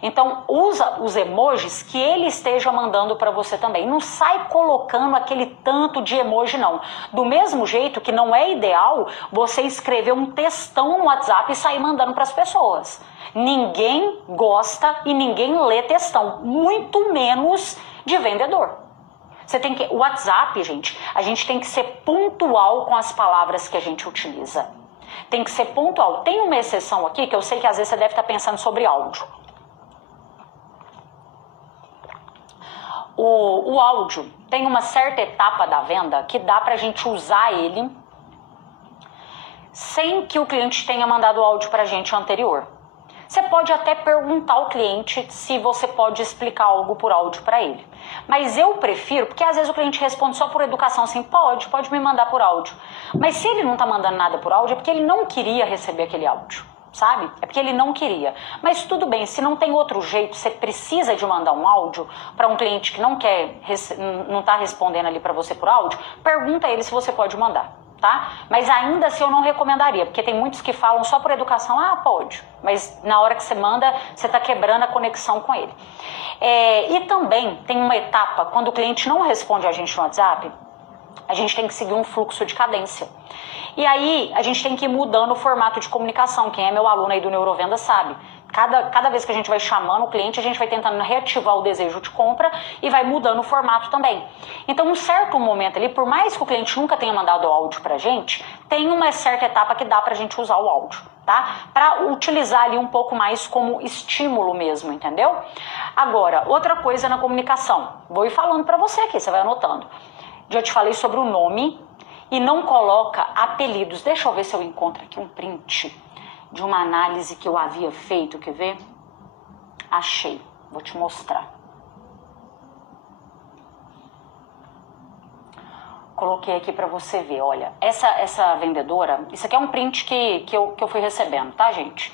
Então usa os emojis que ele esteja mandando para você também. Não sai colocando aquele tanto de emoji não. Do mesmo jeito que não é ideal você escrever um textão no WhatsApp e sair mandando para as pessoas. Ninguém gosta e ninguém lê textão, muito menos de vendedor. O WhatsApp, gente, a gente tem que ser pontual com as palavras que a gente utiliza. Tem que ser pontual. Tem uma exceção aqui que eu sei que às vezes você deve estar pensando sobre áudio. o áudio tem uma certa etapa da venda que dá pra gente usar ele sem que o cliente tenha mandado o áudio pra gente anterior. Você pode até perguntar ao cliente se você pode explicar algo por áudio para ele. Mas eu prefiro, porque às vezes o cliente responde só por educação, assim, pode me mandar por áudio. Mas se ele não tá mandando nada por áudio, é porque ele não queria receber aquele áudio, sabe? É porque ele não queria. Mas tudo bem, se não tem outro jeito, você precisa de mandar um áudio para um cliente que não tá respondendo ali para você por áudio, pergunta a ele se você pode mandar. Tá? Mas ainda assim eu não recomendaria, porque tem muitos que falam só por educação, pode, mas na hora que você manda, você está quebrando a conexão com ele. E também tem uma etapa, quando o cliente não responde a gente no WhatsApp, a gente tem que seguir um fluxo de cadência. E aí a gente tem que ir mudando o formato de comunicação. Quem é meu aluno aí do Neurovenda sabe. Cada vez que a gente vai chamando o cliente, a gente vai tentando reativar o desejo de compra e vai mudando o formato também. Então, um certo momento ali, por mais que o cliente nunca tenha mandado o áudio pra gente, tem uma certa etapa que dá pra gente usar o áudio, tá? Pra utilizar ali um pouco mais como estímulo mesmo, entendeu? Agora, outra coisa na comunicação. Vou ir falando pra você aqui, você vai anotando. Já te falei sobre o nome e não coloca apelidos. Deixa eu ver se eu encontro aqui um print de uma análise que eu havia feito, quer ver? Achei, vou te mostrar. Coloquei aqui pra você ver, olha, essa vendedora, isso aqui é um print que eu fui recebendo, tá, gente?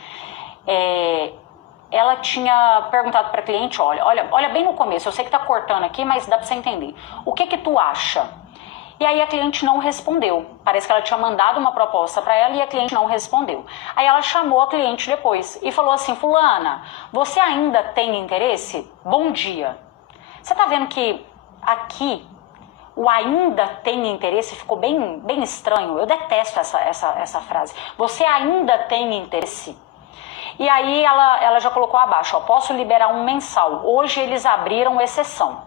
Ela tinha perguntado pra cliente, olha bem no começo, eu sei que tá cortando aqui, mas dá pra você entender. O que tu acha? E aí a cliente não respondeu. Parece que ela tinha mandado uma proposta para ela e a cliente não respondeu. Aí ela chamou a cliente depois e falou assim, fulana, você ainda tem interesse? Bom dia. Você tá vendo que aqui o ainda tem interesse ficou bem estranho? Eu detesto essa frase. Você ainda tem interesse? E aí ela já colocou abaixo, posso liberar um mensal. Hoje eles abriram exceção.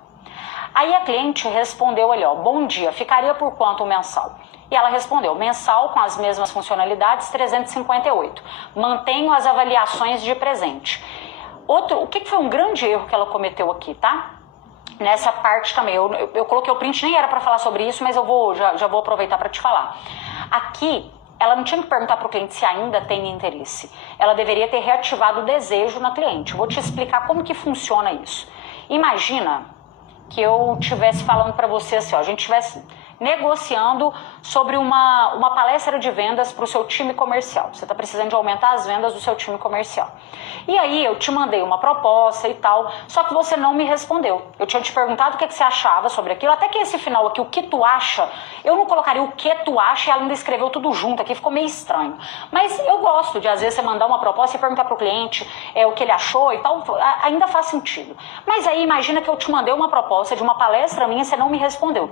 Aí a cliente respondeu ali, bom dia, ficaria por quanto o mensal? E ela respondeu, mensal com as mesmas funcionalidades, 358. Mantenho as avaliações de presente. O que foi um grande erro que ela cometeu aqui, tá? Nessa parte também, eu coloquei o print, nem era para falar sobre isso, mas eu já vou aproveitar para te falar. Aqui, ela não tinha que perguntar para o cliente se ainda tem interesse. Ela deveria ter reativado o desejo na cliente. Vou te explicar como que funciona isso. Imagina que eu estivesse falando para você assim, a gente estivesse negociando sobre uma palestra de vendas para o seu time comercial. Você está precisando de aumentar as vendas do seu time comercial. E aí eu te mandei uma proposta e tal, só que você não me respondeu. Eu tinha te perguntado o que você achava sobre aquilo, até que esse final aqui, o que tu acha, eu não colocaria o que tu acha e ela ainda escreveu tudo junto aqui, ficou meio estranho. Mas eu gosto de, às vezes, você mandar uma proposta e perguntar pro cliente o que ele achou e tal, ainda faz sentido. Mas aí imagina que eu te mandei uma proposta de uma palestra minha e você não me respondeu.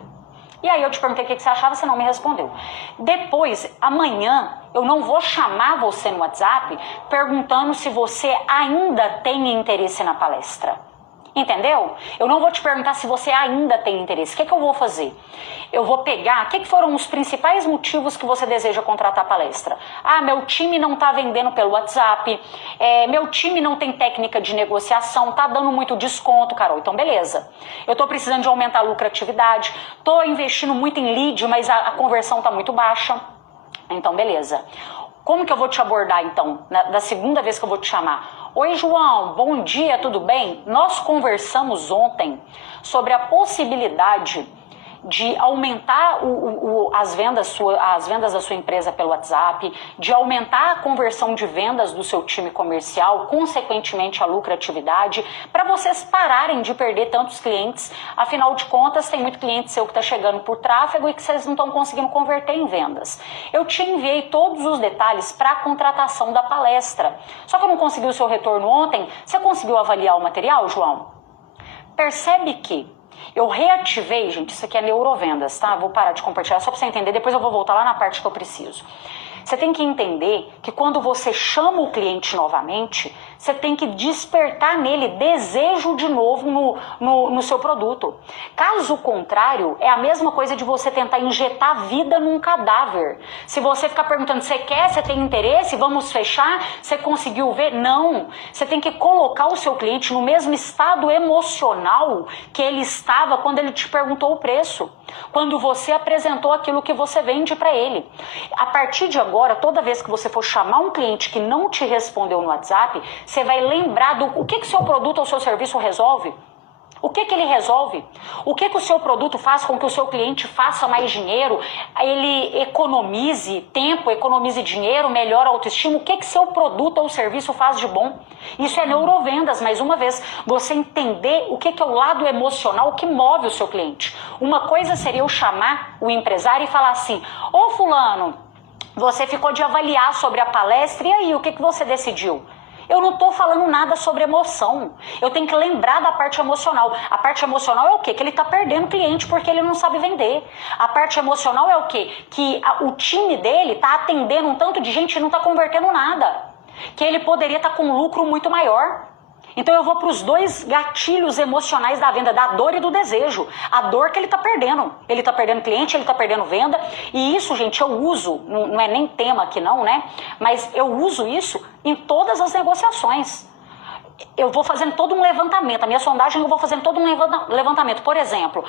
E aí eu te perguntei o que você achava, você não me respondeu. Depois, amanhã, eu não vou chamar você no WhatsApp perguntando se você ainda tem interesse na palestra. Entendeu? Eu não vou te perguntar se você ainda tem interesse. O que eu vou fazer? Eu vou pegar... O que foram os principais motivos que você deseja contratar a palestra? Meu time não está vendendo pelo WhatsApp. Meu time não tem técnica de negociação. Tá dando muito desconto, Carol. Então, beleza. Eu estou precisando de aumentar a lucratividade. Estou investindo muito em lead, mas a conversão está muito baixa. Então, beleza. Como que eu vou te abordar, então, da segunda vez que eu vou te chamar? Oi, João, bom dia, tudo bem? Nós conversamos ontem sobre a possibilidade de aumentar as vendas da sua empresa pelo WhatsApp, de aumentar a conversão de vendas do seu time comercial, consequentemente a lucratividade, para vocês pararem de perder tantos clientes. Afinal de contas, tem muito cliente seu que está chegando por tráfego e que vocês não estão conseguindo converter em vendas. Eu te enviei todos os detalhes para a contratação da palestra. Só que eu não consegui o seu retorno ontem. Você conseguiu avaliar o material, João? Percebe que eu reativei, gente, isso aqui é neurovendas, tá? Vou parar de compartilhar só para você entender, depois eu vou voltar lá na parte que eu preciso. Você tem que entender que quando você chama o cliente novamente, você tem que despertar nele desejo de novo no seu produto. Caso contrário, é a mesma coisa de você tentar injetar vida num cadáver. Se você ficar perguntando, você quer, você tem interesse, vamos fechar, você conseguiu ver? Não. Você tem que colocar o seu cliente no mesmo estado emocional que ele estava quando ele te perguntou o preço, quando você apresentou aquilo que você vende para ele. A partir de agora, toda vez que você for chamar um cliente que não te respondeu no WhatsApp, você vai lembrar do que seu produto ou seu serviço resolve. O que ele resolve? O que o seu produto faz com que o seu cliente faça mais dinheiro, ele economize tempo, economize dinheiro, melhora a autoestima? O que seu produto ou serviço faz de bom? Isso é neurovendas, mais uma vez, você entender o que é o lado emocional que move o seu cliente. Uma coisa seria eu chamar o empresário e falar assim, ô fulano, você ficou de avaliar sobre a palestra, e aí, o que você decidiu? Eu não estou falando nada sobre emoção. Eu tenho que lembrar da parte emocional. A parte emocional é o quê? Que ele está perdendo cliente porque ele não sabe vender. A parte emocional é o quê? Que o time dele está atendendo um tanto de gente e não está convertendo nada. Que ele poderia estar com um lucro muito maior. Então eu vou para os dois gatilhos emocionais da venda, da dor e do desejo. A dor que ele está perdendo. Ele está perdendo cliente, ele está perdendo venda. E isso, gente, eu uso, não é nem tema aqui não, né? Mas eu uso isso em todas as negociações. Eu vou fazendo todo um levantamento, a minha sondagem eu vou fazendo todo um levantamento. Por exemplo,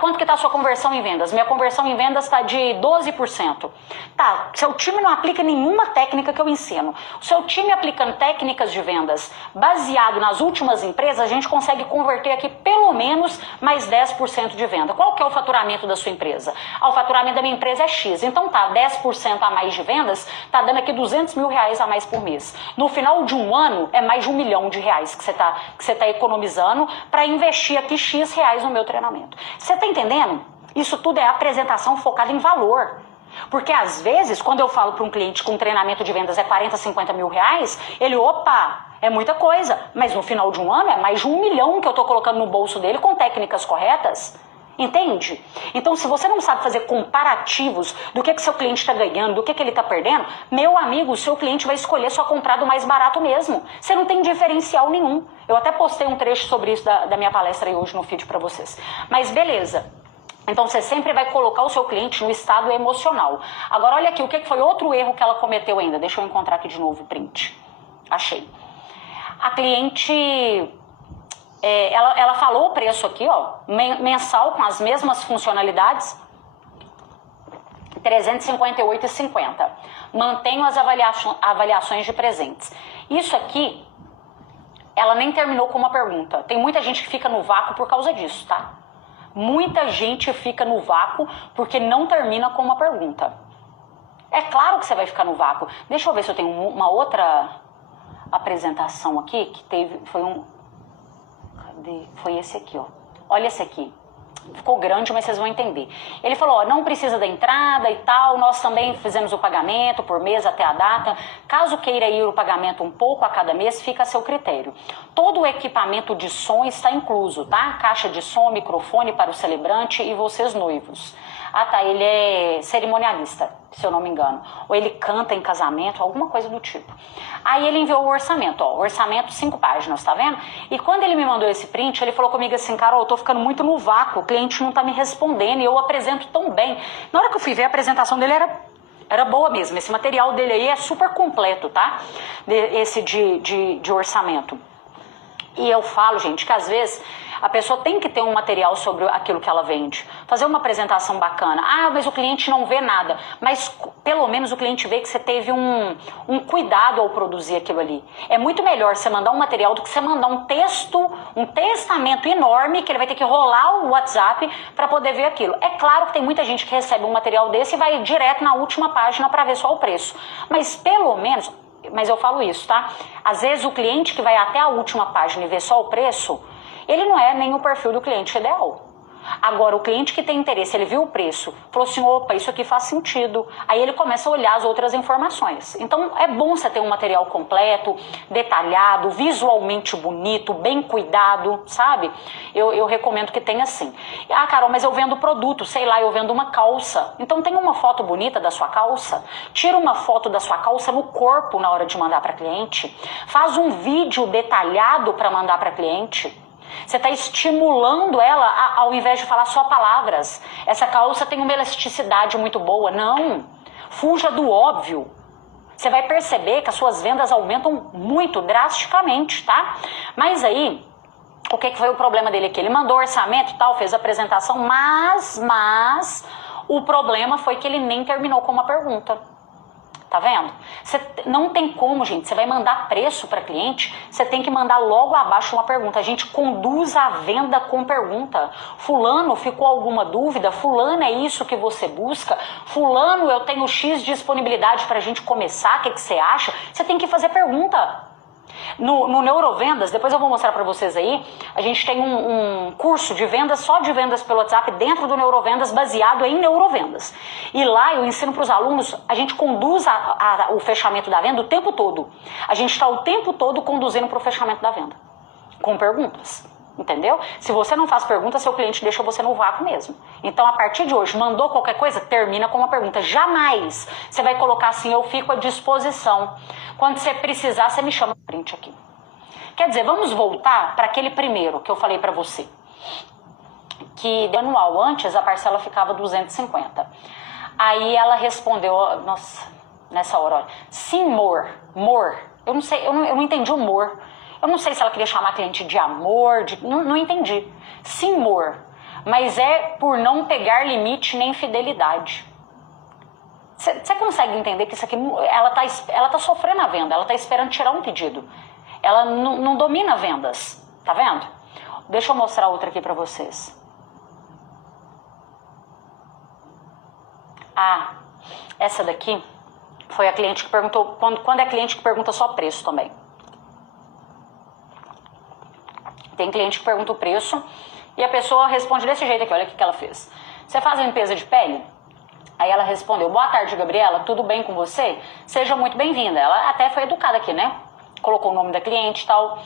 quanto que está a sua conversão em vendas? Minha conversão em vendas está de 12%. Tá, seu time não aplica nenhuma técnica que eu ensino. O seu time aplicando técnicas de vendas baseado nas últimas empresas, a gente consegue converter aqui pelo menos mais 10% de venda. Qual que é o faturamento da sua empresa? O faturamento da minha empresa é X. Então 10% a mais de vendas, tá dando aqui R$200 mil a mais por mês. No final de um ano, é mais de R$1 milhão que você tá economizando para investir aqui X reais no meu treinamento. Você tá entendendo? Isso tudo é apresentação focada em valor. Porque às vezes, quando eu falo para um cliente que um treinamento de vendas é 40, 50 mil reais, ele, é muita coisa. Mas no final de um ano é mais de R$1 milhão que eu tô colocando no bolso dele com técnicas corretas. Entende? Então, se você não sabe fazer comparativos do que seu cliente está ganhando, do que ele está perdendo, meu amigo, o seu cliente vai escolher só comprar do mais barato mesmo. Você não tem diferencial nenhum. Eu até postei um trecho sobre isso da minha palestra aí hoje no feed para vocês. Mas beleza. Então, você sempre vai colocar o seu cliente no estado emocional. Agora, olha aqui, o que foi outro erro que ela cometeu ainda? Deixa eu encontrar aqui de novo o print. Achei. A cliente... ela falou o preço aqui, mensal com as mesmas funcionalidades, R$ 358,50. Mantenho as avaliações de presentes. Isso aqui, ela nem terminou com uma pergunta. Tem muita gente que fica no vácuo por causa disso, tá? Muita gente fica no vácuo porque não termina com uma pergunta. É claro que você vai ficar no vácuo. Deixa eu ver se eu tenho uma outra apresentação aqui que foi esse aqui, Olha esse aqui. Ficou grande, mas vocês vão entender. Ele falou, não precisa da entrada e tal, nós também fizemos o pagamento por mês até a data. Caso queira ir o pagamento um pouco a cada mês, fica a seu critério. Todo o equipamento de som está incluso, tá? Caixa de som, microfone para o celebrante e vocês noivos. Ele é cerimonialista, se eu não me engano. Ou ele canta em casamento, alguma coisa do tipo. Aí ele enviou o orçamento, orçamento 5 páginas, tá vendo? E quando ele me mandou esse print, ele falou comigo assim, Carol, eu tô ficando muito no vácuo, o cliente não tá me respondendo e eu apresento tão bem. Na hora que eu fui ver, a apresentação dele era boa mesmo. Esse material dele aí é super completo, tá? Esse de orçamento. E eu falo, gente, que às vezes a pessoa tem que ter um material sobre aquilo que ela vende. Fazer uma apresentação bacana. Mas o cliente não vê nada. Mas pelo menos o cliente vê que você teve um cuidado ao produzir aquilo ali. É muito melhor você mandar um material do que você mandar um texto, um testamento enorme que ele vai ter que rolar o WhatsApp para poder ver aquilo. É claro que tem muita gente que recebe um material desse e vai direto na última página para ver só o preço. Mas pelo menos... Mas eu falo isso, tá? Às vezes o cliente que vai até a última página e vê só o preço, ele não é nem o perfil do cliente ideal. Agora, o cliente que tem interesse, ele viu o preço, falou assim, opa, isso aqui faz sentido. Aí ele começa a olhar as outras informações. Então, é bom você ter um material completo, detalhado, visualmente bonito, bem cuidado, sabe? Eu recomendo que tenha assim. Ah, Carol, mas eu vendo produto, sei lá, eu vendo uma calça. Então, tem uma foto bonita da sua calça, tira uma foto da sua calça no corpo na hora de mandar para cliente, faz um vídeo detalhado para mandar para cliente. Você está estimulando ela ao invés de falar só palavras. Essa calça tem uma elasticidade muito boa. Não, fuja do óbvio. Você vai perceber que as suas vendas aumentam muito, drasticamente, tá? Mas aí, o que foi o problema dele aqui? Ele mandou orçamento e tal, fez a apresentação, mas o problema foi que ele nem terminou com uma pergunta. Tá vendo? Você não tem como, gente. Você vai mandar preço para cliente, você tem que mandar logo abaixo uma pergunta. A gente conduz a venda com pergunta. Fulano, ficou alguma dúvida? Fulano, é isso que você busca? Fulano, eu tenho X disponibilidade para a gente começar, o que você acha? Você tem que fazer pergunta. No Neurovendas, depois eu vou mostrar para vocês aí, a gente tem um curso de vendas, só de vendas pelo WhatsApp, dentro do Neurovendas, baseado em neurovendas. E lá eu ensino para os alunos, a gente conduz o fechamento da venda o tempo todo. A gente está o tempo todo conduzindo para o fechamento da venda, com perguntas. Entendeu? Se você não faz pergunta, seu cliente deixa você no vácuo mesmo. Então, a partir de hoje, mandou qualquer coisa, termina com uma pergunta. Jamais você vai colocar assim, eu fico à disposição. Quando você precisar, você me chama print aqui. Quer dizer, vamos voltar para aquele primeiro que eu falei para você. Que de anual, antes a parcela ficava 250. Aí ela respondeu, nossa, nessa hora, olha, sim, more. Eu não sei, eu não entendi o more. Eu não sei se ela queria chamar a cliente de amor, não entendi. Sim, amor. Mas é por não pegar limite nem fidelidade. Você consegue entender que isso aqui, ela tá sofrendo a venda, ela tá esperando tirar um pedido. Ela não domina vendas, tá vendo? Deixa eu mostrar outra aqui pra vocês. Ah, essa daqui foi a cliente que perguntou, quando é cliente que pergunta só preço também. Tem cliente que pergunta o preço e a pessoa responde desse jeito aqui, olha o que ela fez. Você faz a limpeza de pele? Aí ela respondeu, boa tarde, Gabriela, tudo bem com você? Seja muito bem-vinda. Ela até foi educada aqui, né? Colocou o nome da cliente e tal.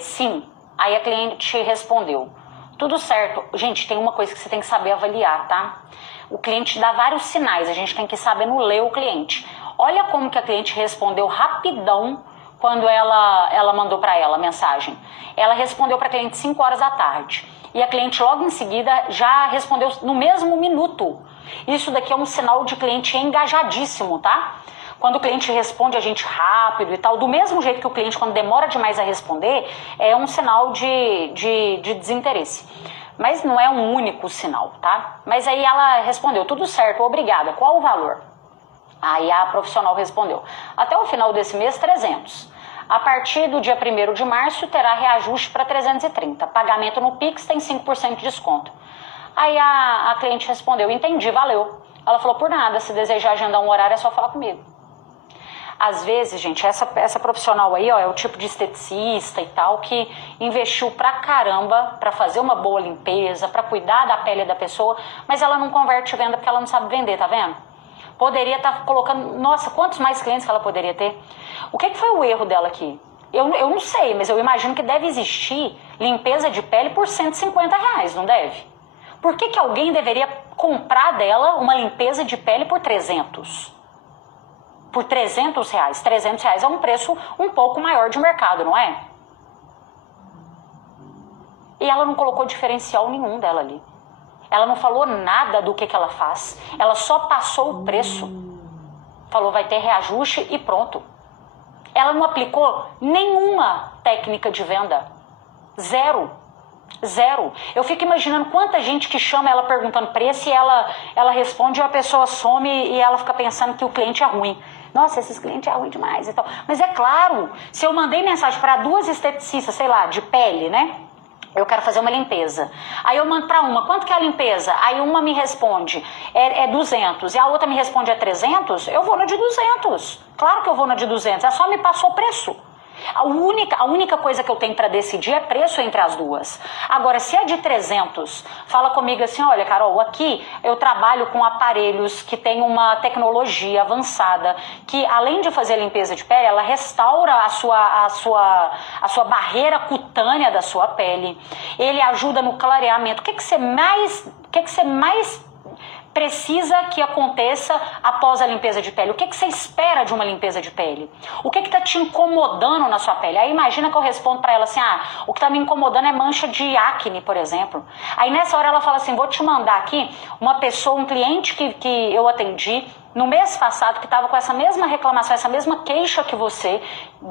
Sim. Aí a cliente respondeu, tudo certo. Gente, tem uma coisa que você tem que saber avaliar, tá? O cliente dá vários sinais, a gente tem que saber no ler o cliente. Olha como que a cliente respondeu rapidão quando ela mandou para ela a mensagem. Ela respondeu para a cliente 5 horas da tarde. E a cliente logo em seguida já respondeu no mesmo minuto. Isso daqui é um sinal de cliente engajadíssimo, tá? Quando o cliente responde a gente rápido e tal, do mesmo jeito que o cliente quando demora demais a responder, é um sinal de desinteresse. Mas não é um único sinal, tá? Mas aí ela respondeu, tudo certo, obrigada, qual o valor? Aí a profissional respondeu, até o final desse mês, 300. A partir do dia 1º de março, terá reajuste para 330. Pagamento no Pix tem 5% de desconto. Aí a cliente respondeu, entendi, valeu. Ela falou, por nada, se desejar agendar um horário é só falar comigo. Às vezes, gente, essa profissional aí, ó, é o tipo de esteticista e tal, que investiu pra caramba pra fazer uma boa limpeza, pra cuidar da pele da pessoa, mas ela não converte venda porque ela não sabe vender, tá vendo? Poderia estar colocando... Nossa, quantos mais clientes que ela poderia ter? O que foi o erro dela aqui? Eu não sei, mas eu imagino que deve existir limpeza de pele por R$150, não deve? Por que alguém deveria comprar dela uma limpeza de pele por 300? Por R$300? R$300 é um preço um pouco maior de mercado, não é? E ela não colocou diferencial nenhum dela ali. Ela não falou nada do que ela faz. Ela só passou o preço. Falou, vai ter reajuste e pronto. Ela não aplicou nenhuma técnica de venda. Zero. Eu fico imaginando quanta gente que chama ela perguntando preço e ela responde e a pessoa some e ela fica pensando que o cliente é ruim. Nossa, esses clientes é ruim demais e tal. Mas é claro, se eu mandei mensagem para 2 esteticistas, sei lá, de pele, né? Eu quero fazer uma limpeza. Aí eu mando para uma, quanto que é a limpeza? Aí uma me responde, é 200. E a outra me responde, é 300? Eu vou na de 200. Claro que eu vou na de 200. É só me passou o preço. A única coisa que eu tenho para decidir é preço entre as duas. Agora, se é de 300, fala comigo assim, olha, Carol, aqui eu trabalho com aparelhos que tem uma tecnologia avançada, que além de fazer a limpeza de pele, ela restaura a sua barreira cutânea da sua pele. Ele ajuda no clareamento. O que você mais precisa que aconteça após a limpeza de pele? O que você espera de uma limpeza de pele? O que está te incomodando na sua pele? Aí imagina que eu respondo para ela assim, o que está me incomodando é mancha de acne, por exemplo. Aí nessa hora ela fala assim, vou te mandar aqui uma pessoa, um cliente que eu atendi no mês passado, que estava com essa mesma reclamação, essa mesma queixa que você,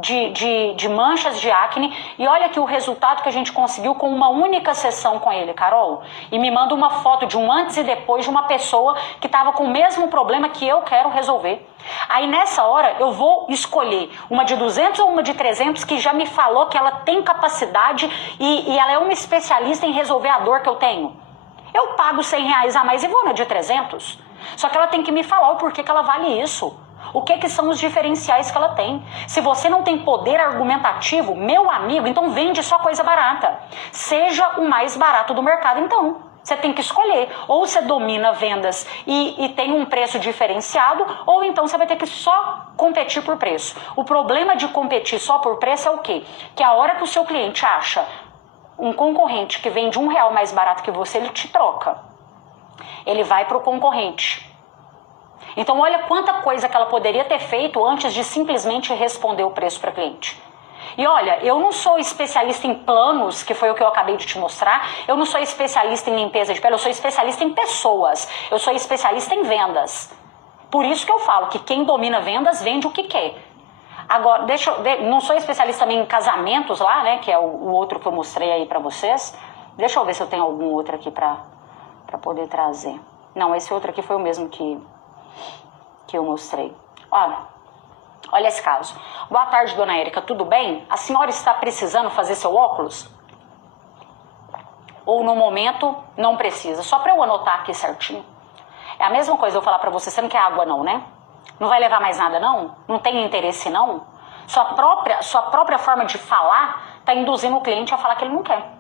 de manchas de acne, e olha aqui o resultado que a gente conseguiu com uma única sessão com ele, Carol. E me manda uma foto de um antes e depois de uma pessoa que estava com o mesmo problema que eu quero resolver. Aí nessa hora eu vou escolher uma de 200 ou uma de 300 que já me falou que ela tem capacidade e ela é uma especialista em resolver a dor que eu tenho. Eu pago R$100 a mais e vou na de 300. Só que ela tem que me falar o porquê que ela vale isso. O que são os diferenciais que ela tem. Se você não tem poder argumentativo, meu amigo, então vende só coisa barata. Seja o mais barato do mercado, então. Você tem que escolher. Ou você domina vendas e tem um preço diferenciado, ou então você vai ter que só competir por preço. O problema de competir só por preço é o quê? Que a hora que o seu cliente acha um concorrente que vende R$1 mais barato que você, ele te troca. Ele vai para o concorrente. Então olha quanta coisa que ela poderia ter feito antes de simplesmente responder o preço para cliente. E olha, eu não sou especialista em planos, que foi o que eu acabei de te mostrar, eu não sou especialista em limpeza de pele, eu sou especialista em pessoas, eu sou especialista em vendas. Por isso que eu falo que quem domina vendas vende o que quer. Agora, não sou especialista também em casamentos lá, né, que é o outro que eu mostrei aí para vocês. Deixa eu ver se eu tenho algum outro aqui para poder trazer. Não, esse outro aqui foi o mesmo que eu mostrei. Olha esse caso. Boa tarde, dona Érica, tudo bem? A senhora está precisando fazer seu óculos? Ou no momento não precisa? Só para eu anotar aqui certinho. É a mesma coisa eu falar para você não quer água não, né? Não vai levar mais nada não? Não tem interesse não? Sua própria forma de falar está induzindo o cliente a falar que ele não quer.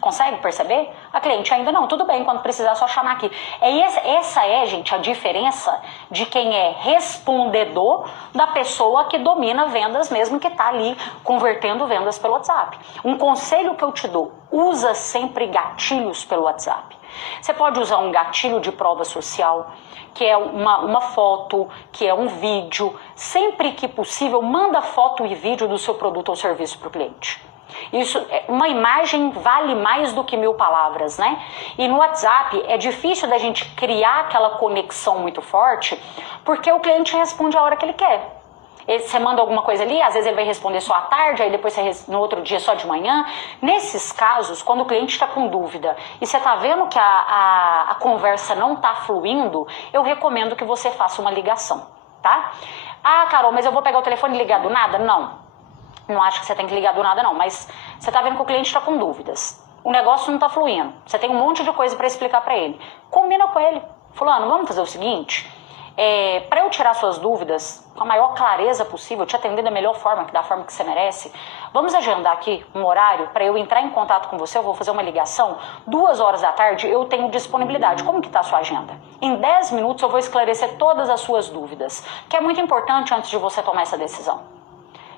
Consegue perceber? A cliente ainda não, tudo bem, quando precisar é só chamar aqui. Essa é, gente, a diferença de quem é respondedor da pessoa que domina vendas mesmo, que está ali convertendo vendas pelo WhatsApp. Um conselho que eu te dou, usa sempre gatilhos pelo WhatsApp. Você pode usar um gatilho de prova social, que é uma foto, que é um vídeo. Sempre que possível, manda foto e vídeo do seu produto ou serviço para o cliente. Isso, uma imagem vale mais do que 1000 palavras, né? E no WhatsApp é difícil da gente criar aquela conexão muito forte, porque o cliente responde a hora que ele quer. Você manda alguma coisa ali, às vezes ele vai responder só à tarde, aí depois no outro dia só de manhã. Nesses casos, quando o cliente está com dúvida e você está vendo que a conversa não está fluindo, eu recomendo que você faça uma ligação, tá? Carol, mas eu vou pegar o telefone e ligar do nada? Não acho que você tem que ligar do nada não, mas você está vendo que o cliente está com dúvidas. O negócio não está fluindo. Você tem um monte de coisa para explicar para ele. Combina com ele. Fulano, vamos fazer o seguinte... para eu tirar suas dúvidas com a maior clareza possível, te atender da melhor forma, da forma que você merece, vamos agendar aqui um horário para eu entrar em contato com você. Eu vou fazer uma ligação, 2h da tarde eu tenho disponibilidade. Como que está a sua agenda? Em 10 minutos eu vou esclarecer todas as suas dúvidas, que é muito importante antes de você tomar essa decisão.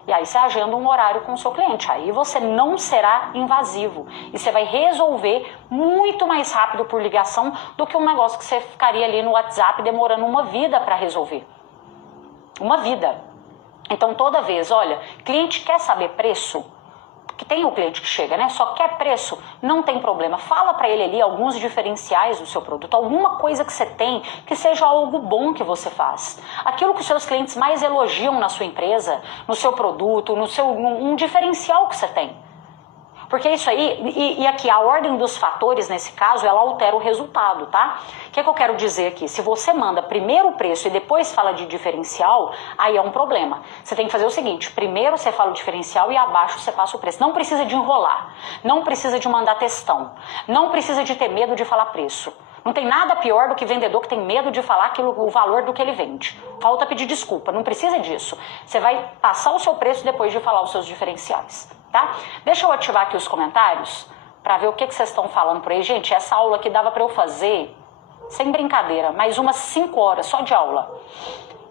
E aí você agenda um horário com o seu cliente. Aí você não será invasivo. E você vai resolver muito mais rápido por ligação do que um negócio que você ficaria ali no WhatsApp demorando uma vida para resolver. Uma vida. Então toda vez, olha, cliente quer saber preço? Que tem o cliente que chega, né? Só quer preço, não tem problema. Fala para ele ali alguns diferenciais do seu produto, alguma coisa que você tem que seja algo bom que você faz. Aquilo que os seus clientes mais elogiam na sua empresa, no seu produto, um diferencial que você tem. Porque isso aí, e aqui a ordem dos fatores nesse caso, ela altera o resultado, tá? O que eu quero dizer aqui? Se você manda primeiro o preço e depois fala de diferencial, aí é um problema. Você tem que fazer o seguinte, primeiro você fala o diferencial e abaixo você passa o preço. Não precisa de enrolar, não precisa de mandar textão, não precisa de ter medo de falar preço. Não tem nada pior do que vendedor que tem medo de falar o valor do que ele vende. Falta pedir desculpa, não precisa disso. Você vai passar o seu preço depois de falar os seus diferenciais, tá? Deixa eu ativar aqui os comentários para ver o que vocês estão falando por aí. Gente, essa aula aqui dava para eu fazer, sem brincadeira, mais umas 5 horas só de aula.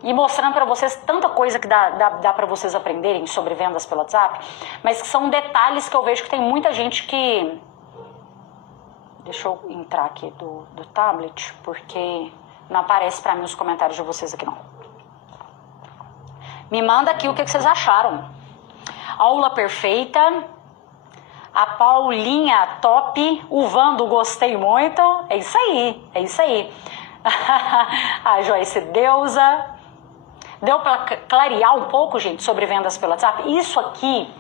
E mostrando para vocês tanta coisa que dá para vocês aprenderem sobre vendas pelo WhatsApp, mas que são detalhes que eu vejo que tem muita gente que... Deixa eu entrar aqui do tablet, porque não aparece para mim os comentários de vocês aqui não. Me manda aqui o que vocês acharam. Aula perfeita. A Paulinha, top. O Vando, gostei muito. É isso aí, é isso aí. A Joyce Deusa. Deu para clarear um pouco, gente, sobre vendas pelo WhatsApp? Isso aqui,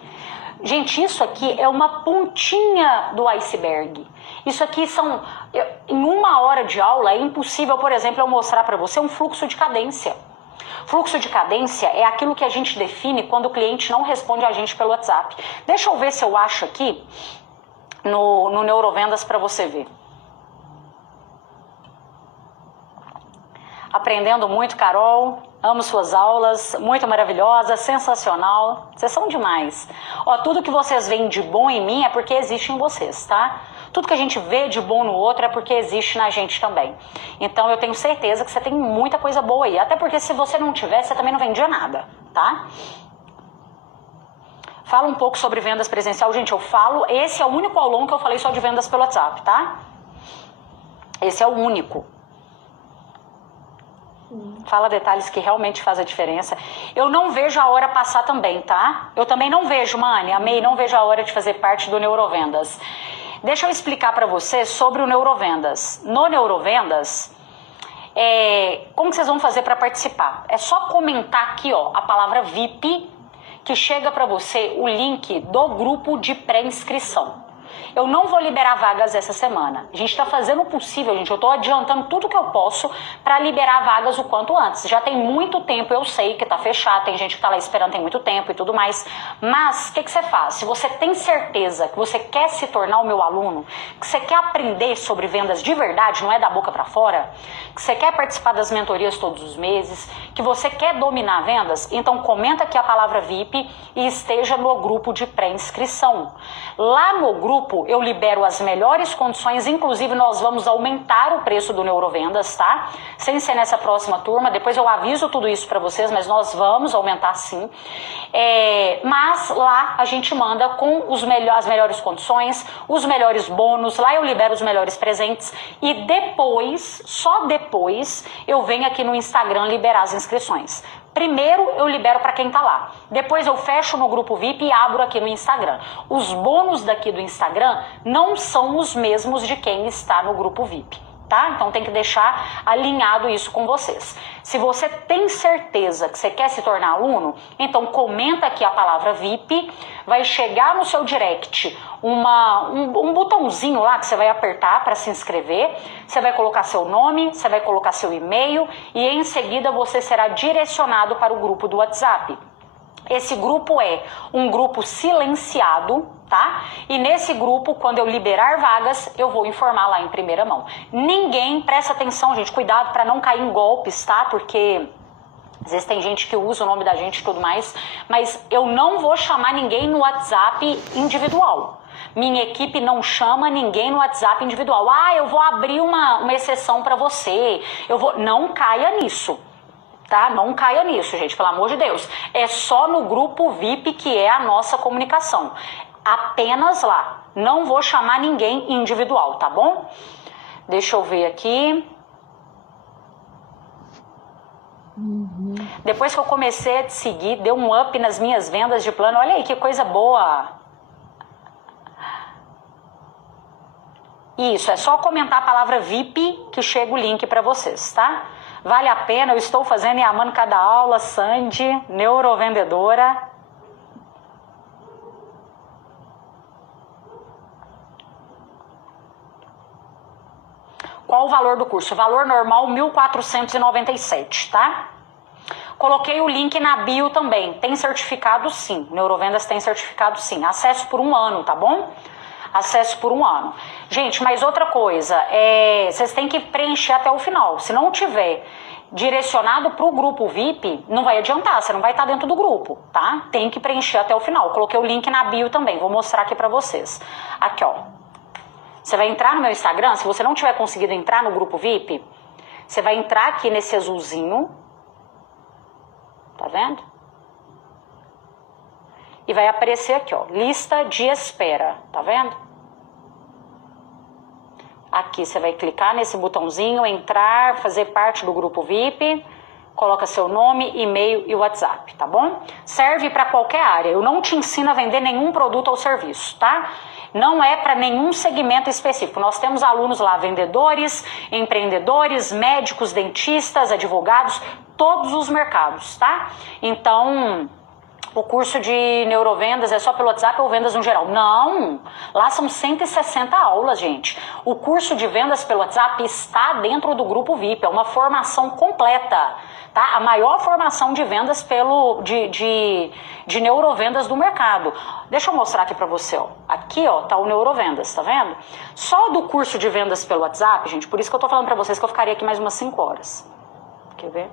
gente, isso aqui é uma pontinha do iceberg. Isso aqui são... Em 1 hora de aula é impossível, por exemplo, eu mostrar para você um fluxo de cadência. Fluxo de cadência é aquilo que a gente define quando o cliente não responde a gente pelo WhatsApp. Deixa eu ver se eu acho aqui no Neurovendas para você ver. Aprendendo muito, Carol. Amo suas aulas, muito maravilhosa, sensacional. Vocês são demais. Ó, tudo que vocês veem de bom em mim é porque existe em vocês, tá? Tudo que a gente vê de bom no outro é porque existe na gente também. Então eu tenho certeza que você tem muita coisa boa aí. Até porque se você não tivesse, você também não vendia nada, tá? Fala um pouco sobre vendas presencial. Gente, eu falo... Esse é o único aulão que eu falei só de vendas pelo WhatsApp, tá? Esse é o único. Fala detalhes que realmente fazem a diferença. Eu não vejo a hora passar também, tá? Eu também não vejo, Mani, amei, não vejo a hora de fazer parte do Neurovendas. Deixa eu explicar para você sobre o Neurovendas. No Neurovendas, como que vocês vão fazer para participar? É só comentar aqui, ó, a palavra VIP, que chega para você o link do grupo de pré-inscrição. Eu não vou liberar vagas essa semana. A gente está fazendo o possível, gente. Eu estou adiantando tudo que eu posso para liberar vagas o quanto antes. Já tem muito tempo, eu sei que está fechado, tem gente que está lá esperando tem muito tempo e tudo mais. Mas o que você faz? Se você tem certeza que você quer se tornar o meu aluno, que você quer aprender sobre vendas de verdade, não é da boca para fora, que você quer participar das mentorias todos os meses, que você quer dominar vendas, então comenta aqui a palavra VIP e esteja no grupo de pré-inscrição. Lá no grupo eu libero as melhores condições, inclusive nós vamos aumentar o preço do Neurovendas, tá? Sem ser nessa próxima turma, depois eu aviso tudo isso para vocês, mas nós vamos aumentar sim. Mas lá a gente manda com as melhores condições, os melhores bônus, lá eu libero os melhores presentes e depois, só depois, eu venho aqui no Instagram liberar as inscrições. Primeiro eu libero para quem tá lá, depois eu fecho no grupo VIP e abro aqui no Instagram. Os bônus daqui do Instagram não são os mesmos de quem está no grupo VIP, tá? Então tem que deixar alinhado isso com vocês. Se você tem certeza que você quer se tornar aluno, então comenta aqui a palavra VIP, vai chegar no seu direct um botãozinho lá que você vai apertar para se inscrever, você vai colocar seu nome, você vai colocar seu e-mail e em seguida você será direcionado para o grupo do WhatsApp. Esse grupo é um grupo silenciado, tá? E nesse grupo, quando eu liberar vagas, eu vou informar lá em primeira mão. Ninguém, presta atenção, gente, cuidado para não cair em golpes, tá? Porque às vezes tem gente que usa o nome da gente e tudo mais, mas eu não vou chamar ninguém no WhatsApp individual. Minha equipe não chama ninguém no WhatsApp individual. Ah, eu vou abrir uma exceção para você. Não caia nisso. Tá? Não caia nisso, gente, pelo amor de Deus. É só no grupo VIP que é a nossa comunicação. Apenas lá. Não vou chamar ninguém individual, tá bom? Deixa eu ver aqui. Depois que eu comecei a te seguir, deu um up nas minhas vendas de plano. Olha aí, que coisa boa. Isso, é só comentar a palavra VIP que chega o link para vocês, tá? Vale a pena, eu estou fazendo e amando cada aula. Sandy, neurovendedora. Qual o valor do curso? O valor normal, R$ 1.497, tá? Coloquei o link na bio também. Tem certificado sim. Neurovendas tem certificado sim. Acesso por 1 ano, tá bom? Acesso por 1 ano. Gente, mas outra coisa, vocês têm que preencher até o final. Se não tiver direcionado para o grupo VIP, não vai adiantar, você não vai estar dentro do grupo, tá? Tem que preencher até o final. Coloquei o link na bio também, vou mostrar aqui para vocês. Aqui, ó. Você vai entrar no meu Instagram, se você não tiver conseguido entrar no grupo VIP, você vai entrar aqui nesse azulzinho, tá vendo? E vai aparecer aqui, ó, lista de espera, tá vendo? Aqui você vai clicar nesse botãozinho, entrar, fazer parte do grupo VIP, coloca seu nome, e-mail e WhatsApp, tá bom? Serve para qualquer área, eu não te ensino a vender nenhum produto ou serviço, tá? Não é para nenhum segmento específico. Nós temos alunos lá, vendedores, empreendedores, médicos, dentistas, advogados, todos os mercados, tá? Então, o curso de neurovendas é só pelo WhatsApp ou vendas no geral? Não, lá são 160 aulas, gente. O curso de vendas pelo WhatsApp está dentro do grupo VIP, é uma formação completa, tá? A maior formação de vendas de neurovendas do mercado. Deixa eu mostrar aqui pra você, ó. Aqui, ó, tá o neurovendas, tá vendo? Só do curso de vendas pelo WhatsApp, gente, por isso que eu tô falando pra vocês que eu ficaria aqui mais umas 5 horas. Quer ver?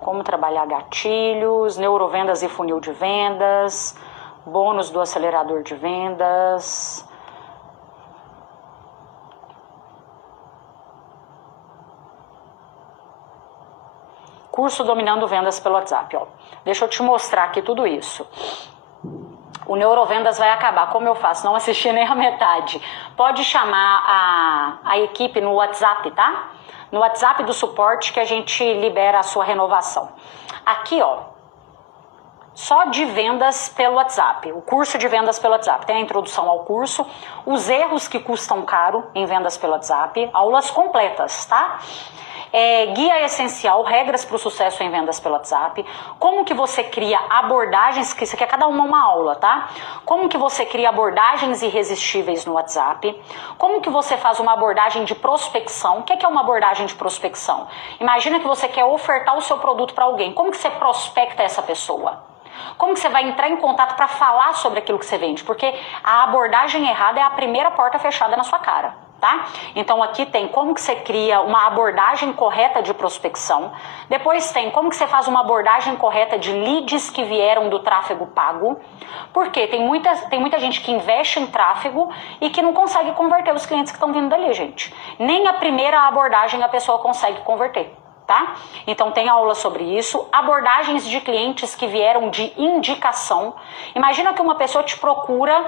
Como trabalhar gatilhos, neurovendas e funil de vendas, bônus do acelerador de vendas. Curso dominando vendas pelo WhatsApp, ó. Deixa eu te mostrar aqui tudo isso. O neurovendas vai acabar, como eu faço? Não assisti nem a metade. Pode chamar a equipe no WhatsApp, tá? No WhatsApp do suporte que a gente libera a sua renovação. Aqui, ó, só de vendas pelo WhatsApp, o curso de vendas pelo WhatsApp. Tem a introdução ao curso, os erros que custam caro em vendas pelo WhatsApp, aulas completas, tá? Guia essencial, regras para o sucesso em vendas pelo WhatsApp, como que você cria abordagens, que isso aqui é cada uma aula, tá? Como que você cria abordagens irresistíveis no WhatsApp, como que você faz uma abordagem de prospecção. O que é uma abordagem de prospecção? Imagina que você quer ofertar o seu produto para alguém, como que você prospecta essa pessoa? Como que você vai entrar em contato para falar sobre aquilo que você vende? Porque a abordagem errada é a primeira porta fechada na sua cara, tá? Então aqui tem como que você cria uma abordagem correta de prospecção. Depois tem como que você faz uma abordagem correta de leads que vieram do tráfego pago. Porque tem muita gente que investe em tráfego e que não consegue converter os clientes que estão vindo dali, gente. Nem a primeira abordagem a pessoa consegue converter. Tá? Então tem aula sobre isso, abordagens de clientes que vieram de indicação. Imagina que uma pessoa te procura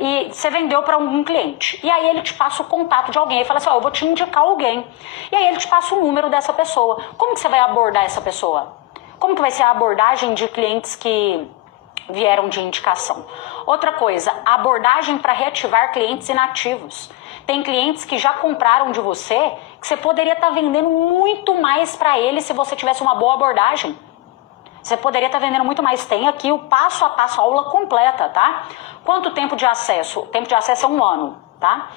e você vendeu para um cliente, e aí ele te passa o contato de alguém, e fala assim, ó, eu vou te indicar alguém, e aí ele te passa o número dessa pessoa. Como que você vai abordar essa pessoa? Como que vai ser a abordagem de clientes que vieram de indicação? Outra coisa, abordagem para reativar clientes inativos. Tem clientes que já compraram de você, que você poderia estar vendendo muito mais para eles se você tivesse uma boa abordagem. Você poderia estar vendendo muito mais. Tem aqui o passo a passo, a aula completa, tá? Quanto tempo de acesso? O tempo de acesso é 1 ano, tá?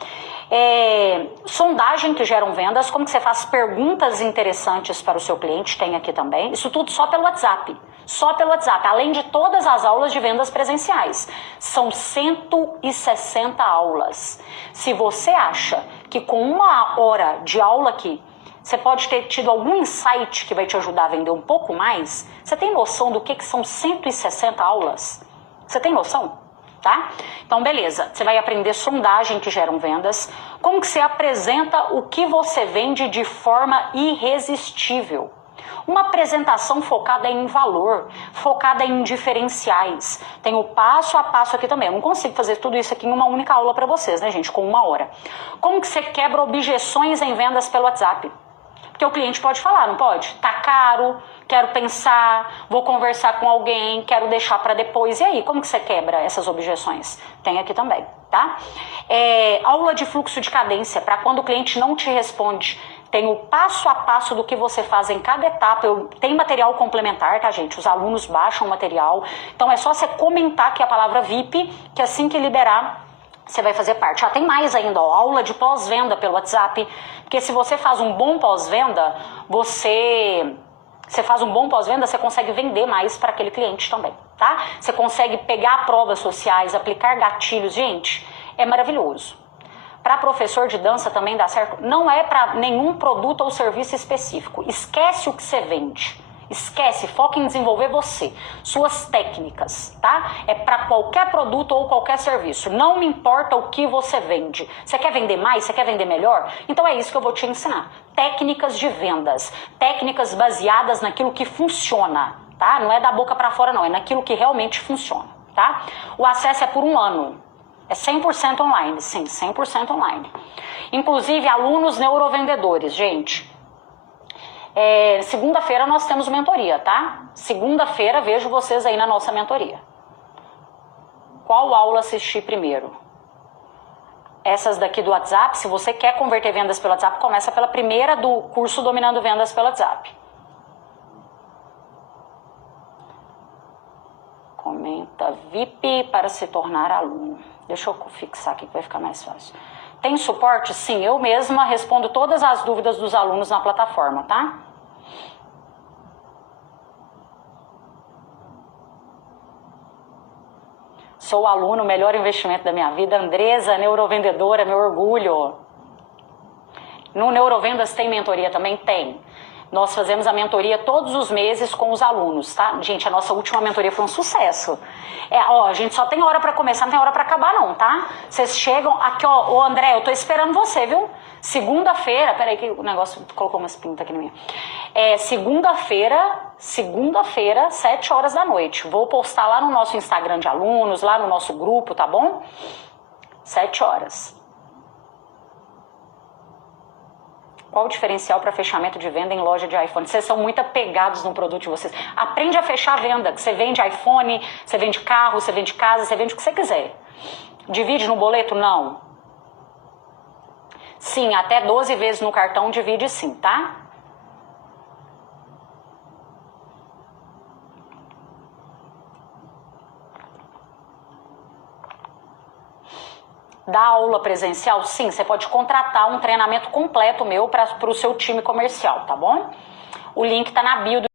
Sondagem que geram vendas, como que você faz perguntas interessantes para o seu cliente, tem aqui também. Isso tudo só pelo WhatsApp. Só pelo WhatsApp, além de todas as aulas de vendas presenciais. São 160 aulas. Se você acha que com 1 hora de aula aqui, você pode ter tido algum insight que vai te ajudar a vender um pouco mais, você tem noção do que são 160 aulas? Você tem noção? Tá? Então, beleza. Você vai aprender sondagem que geram vendas, como que você apresenta o que você vende de forma irresistível. Uma apresentação focada em valor, focada em diferenciais. Tem o passo a passo aqui também. Eu não consigo fazer tudo isso aqui em uma única aula para vocês, né, gente? Com 1 hora. Como que você quebra objeções em vendas pelo WhatsApp? Porque o cliente pode falar, não pode? Tá caro, quero pensar, vou conversar com alguém, quero deixar para depois. E aí, como que você quebra essas objeções? Tem aqui também, tá? Aula de fluxo de cadência, para quando o cliente não te responde. Tem o passo a passo do que você faz em cada etapa. Tem material complementar, tá, gente? Os alunos baixam o material. Então é só você comentar aqui a palavra VIP, que assim que liberar, você vai fazer parte. Tem mais ainda, ó, aula de pós-venda pelo WhatsApp. Porque se você faz um bom pós-venda, você Você faz um bom pós-venda, você consegue vender mais para aquele cliente também, tá? Você consegue pegar provas sociais, aplicar gatilhos. Gente, é maravilhoso. Para professor de dança também dá certo. Não é para nenhum produto ou serviço específico. Esquece o que você vende. Esquece, foca em desenvolver você, suas técnicas, tá? É para qualquer produto ou qualquer serviço. Não me importa o que você vende. Você quer vender mais? Você quer vender melhor? Então é isso que eu vou te ensinar. Técnicas de vendas. Técnicas baseadas naquilo que funciona, tá? Não é da boca para fora não, é naquilo que realmente funciona, tá? O acesso é por 1 ano. É 100% online, sim, 100% online. Inclusive, alunos neurovendedores, gente. Segunda-feira nós temos mentoria, tá? Segunda-feira vejo vocês aí na nossa mentoria. Qual aula assistir primeiro? Essas daqui do WhatsApp, se você quer converter vendas pelo WhatsApp, começa pela primeira do curso Dominando Vendas pelo WhatsApp. Comenta VIP para se tornar aluno. Deixa eu fixar aqui que vai ficar mais fácil. Tem suporte? Sim, eu mesma respondo todas as dúvidas dos alunos na plataforma, tá? Sou aluno, melhor investimento da minha vida. Andresa, neurovendedora, meu orgulho. No Neurovendas tem mentoria também? Tem. Nós fazemos a mentoria todos os meses com os alunos, tá? Gente, a nossa última mentoria foi um sucesso. A gente só tem hora pra começar, não tem hora pra acabar não, tá? Vocês chegam aqui, ó, ô André, eu tô esperando você, viu? Segunda-feira, peraí que o negócio colocou umas pintas aqui no meio. Segunda-feira, 7 horas da noite. Vou postar lá no nosso Instagram de alunos, lá no nosso grupo, tá bom? 7 horas. Qual o diferencial para fechamento de venda em loja de iPhone? Vocês são muito apegados no produto de vocês. Aprende a fechar a venda. Você vende iPhone, você vende carro, você vende casa, você vende o que você quiser. Divide no boleto? Não. Sim, até 12 vezes no cartão divide sim, tá? Dá aula presencial? Sim, você pode contratar um treinamento completo meu para o seu time comercial, tá bom? O link tá na bio do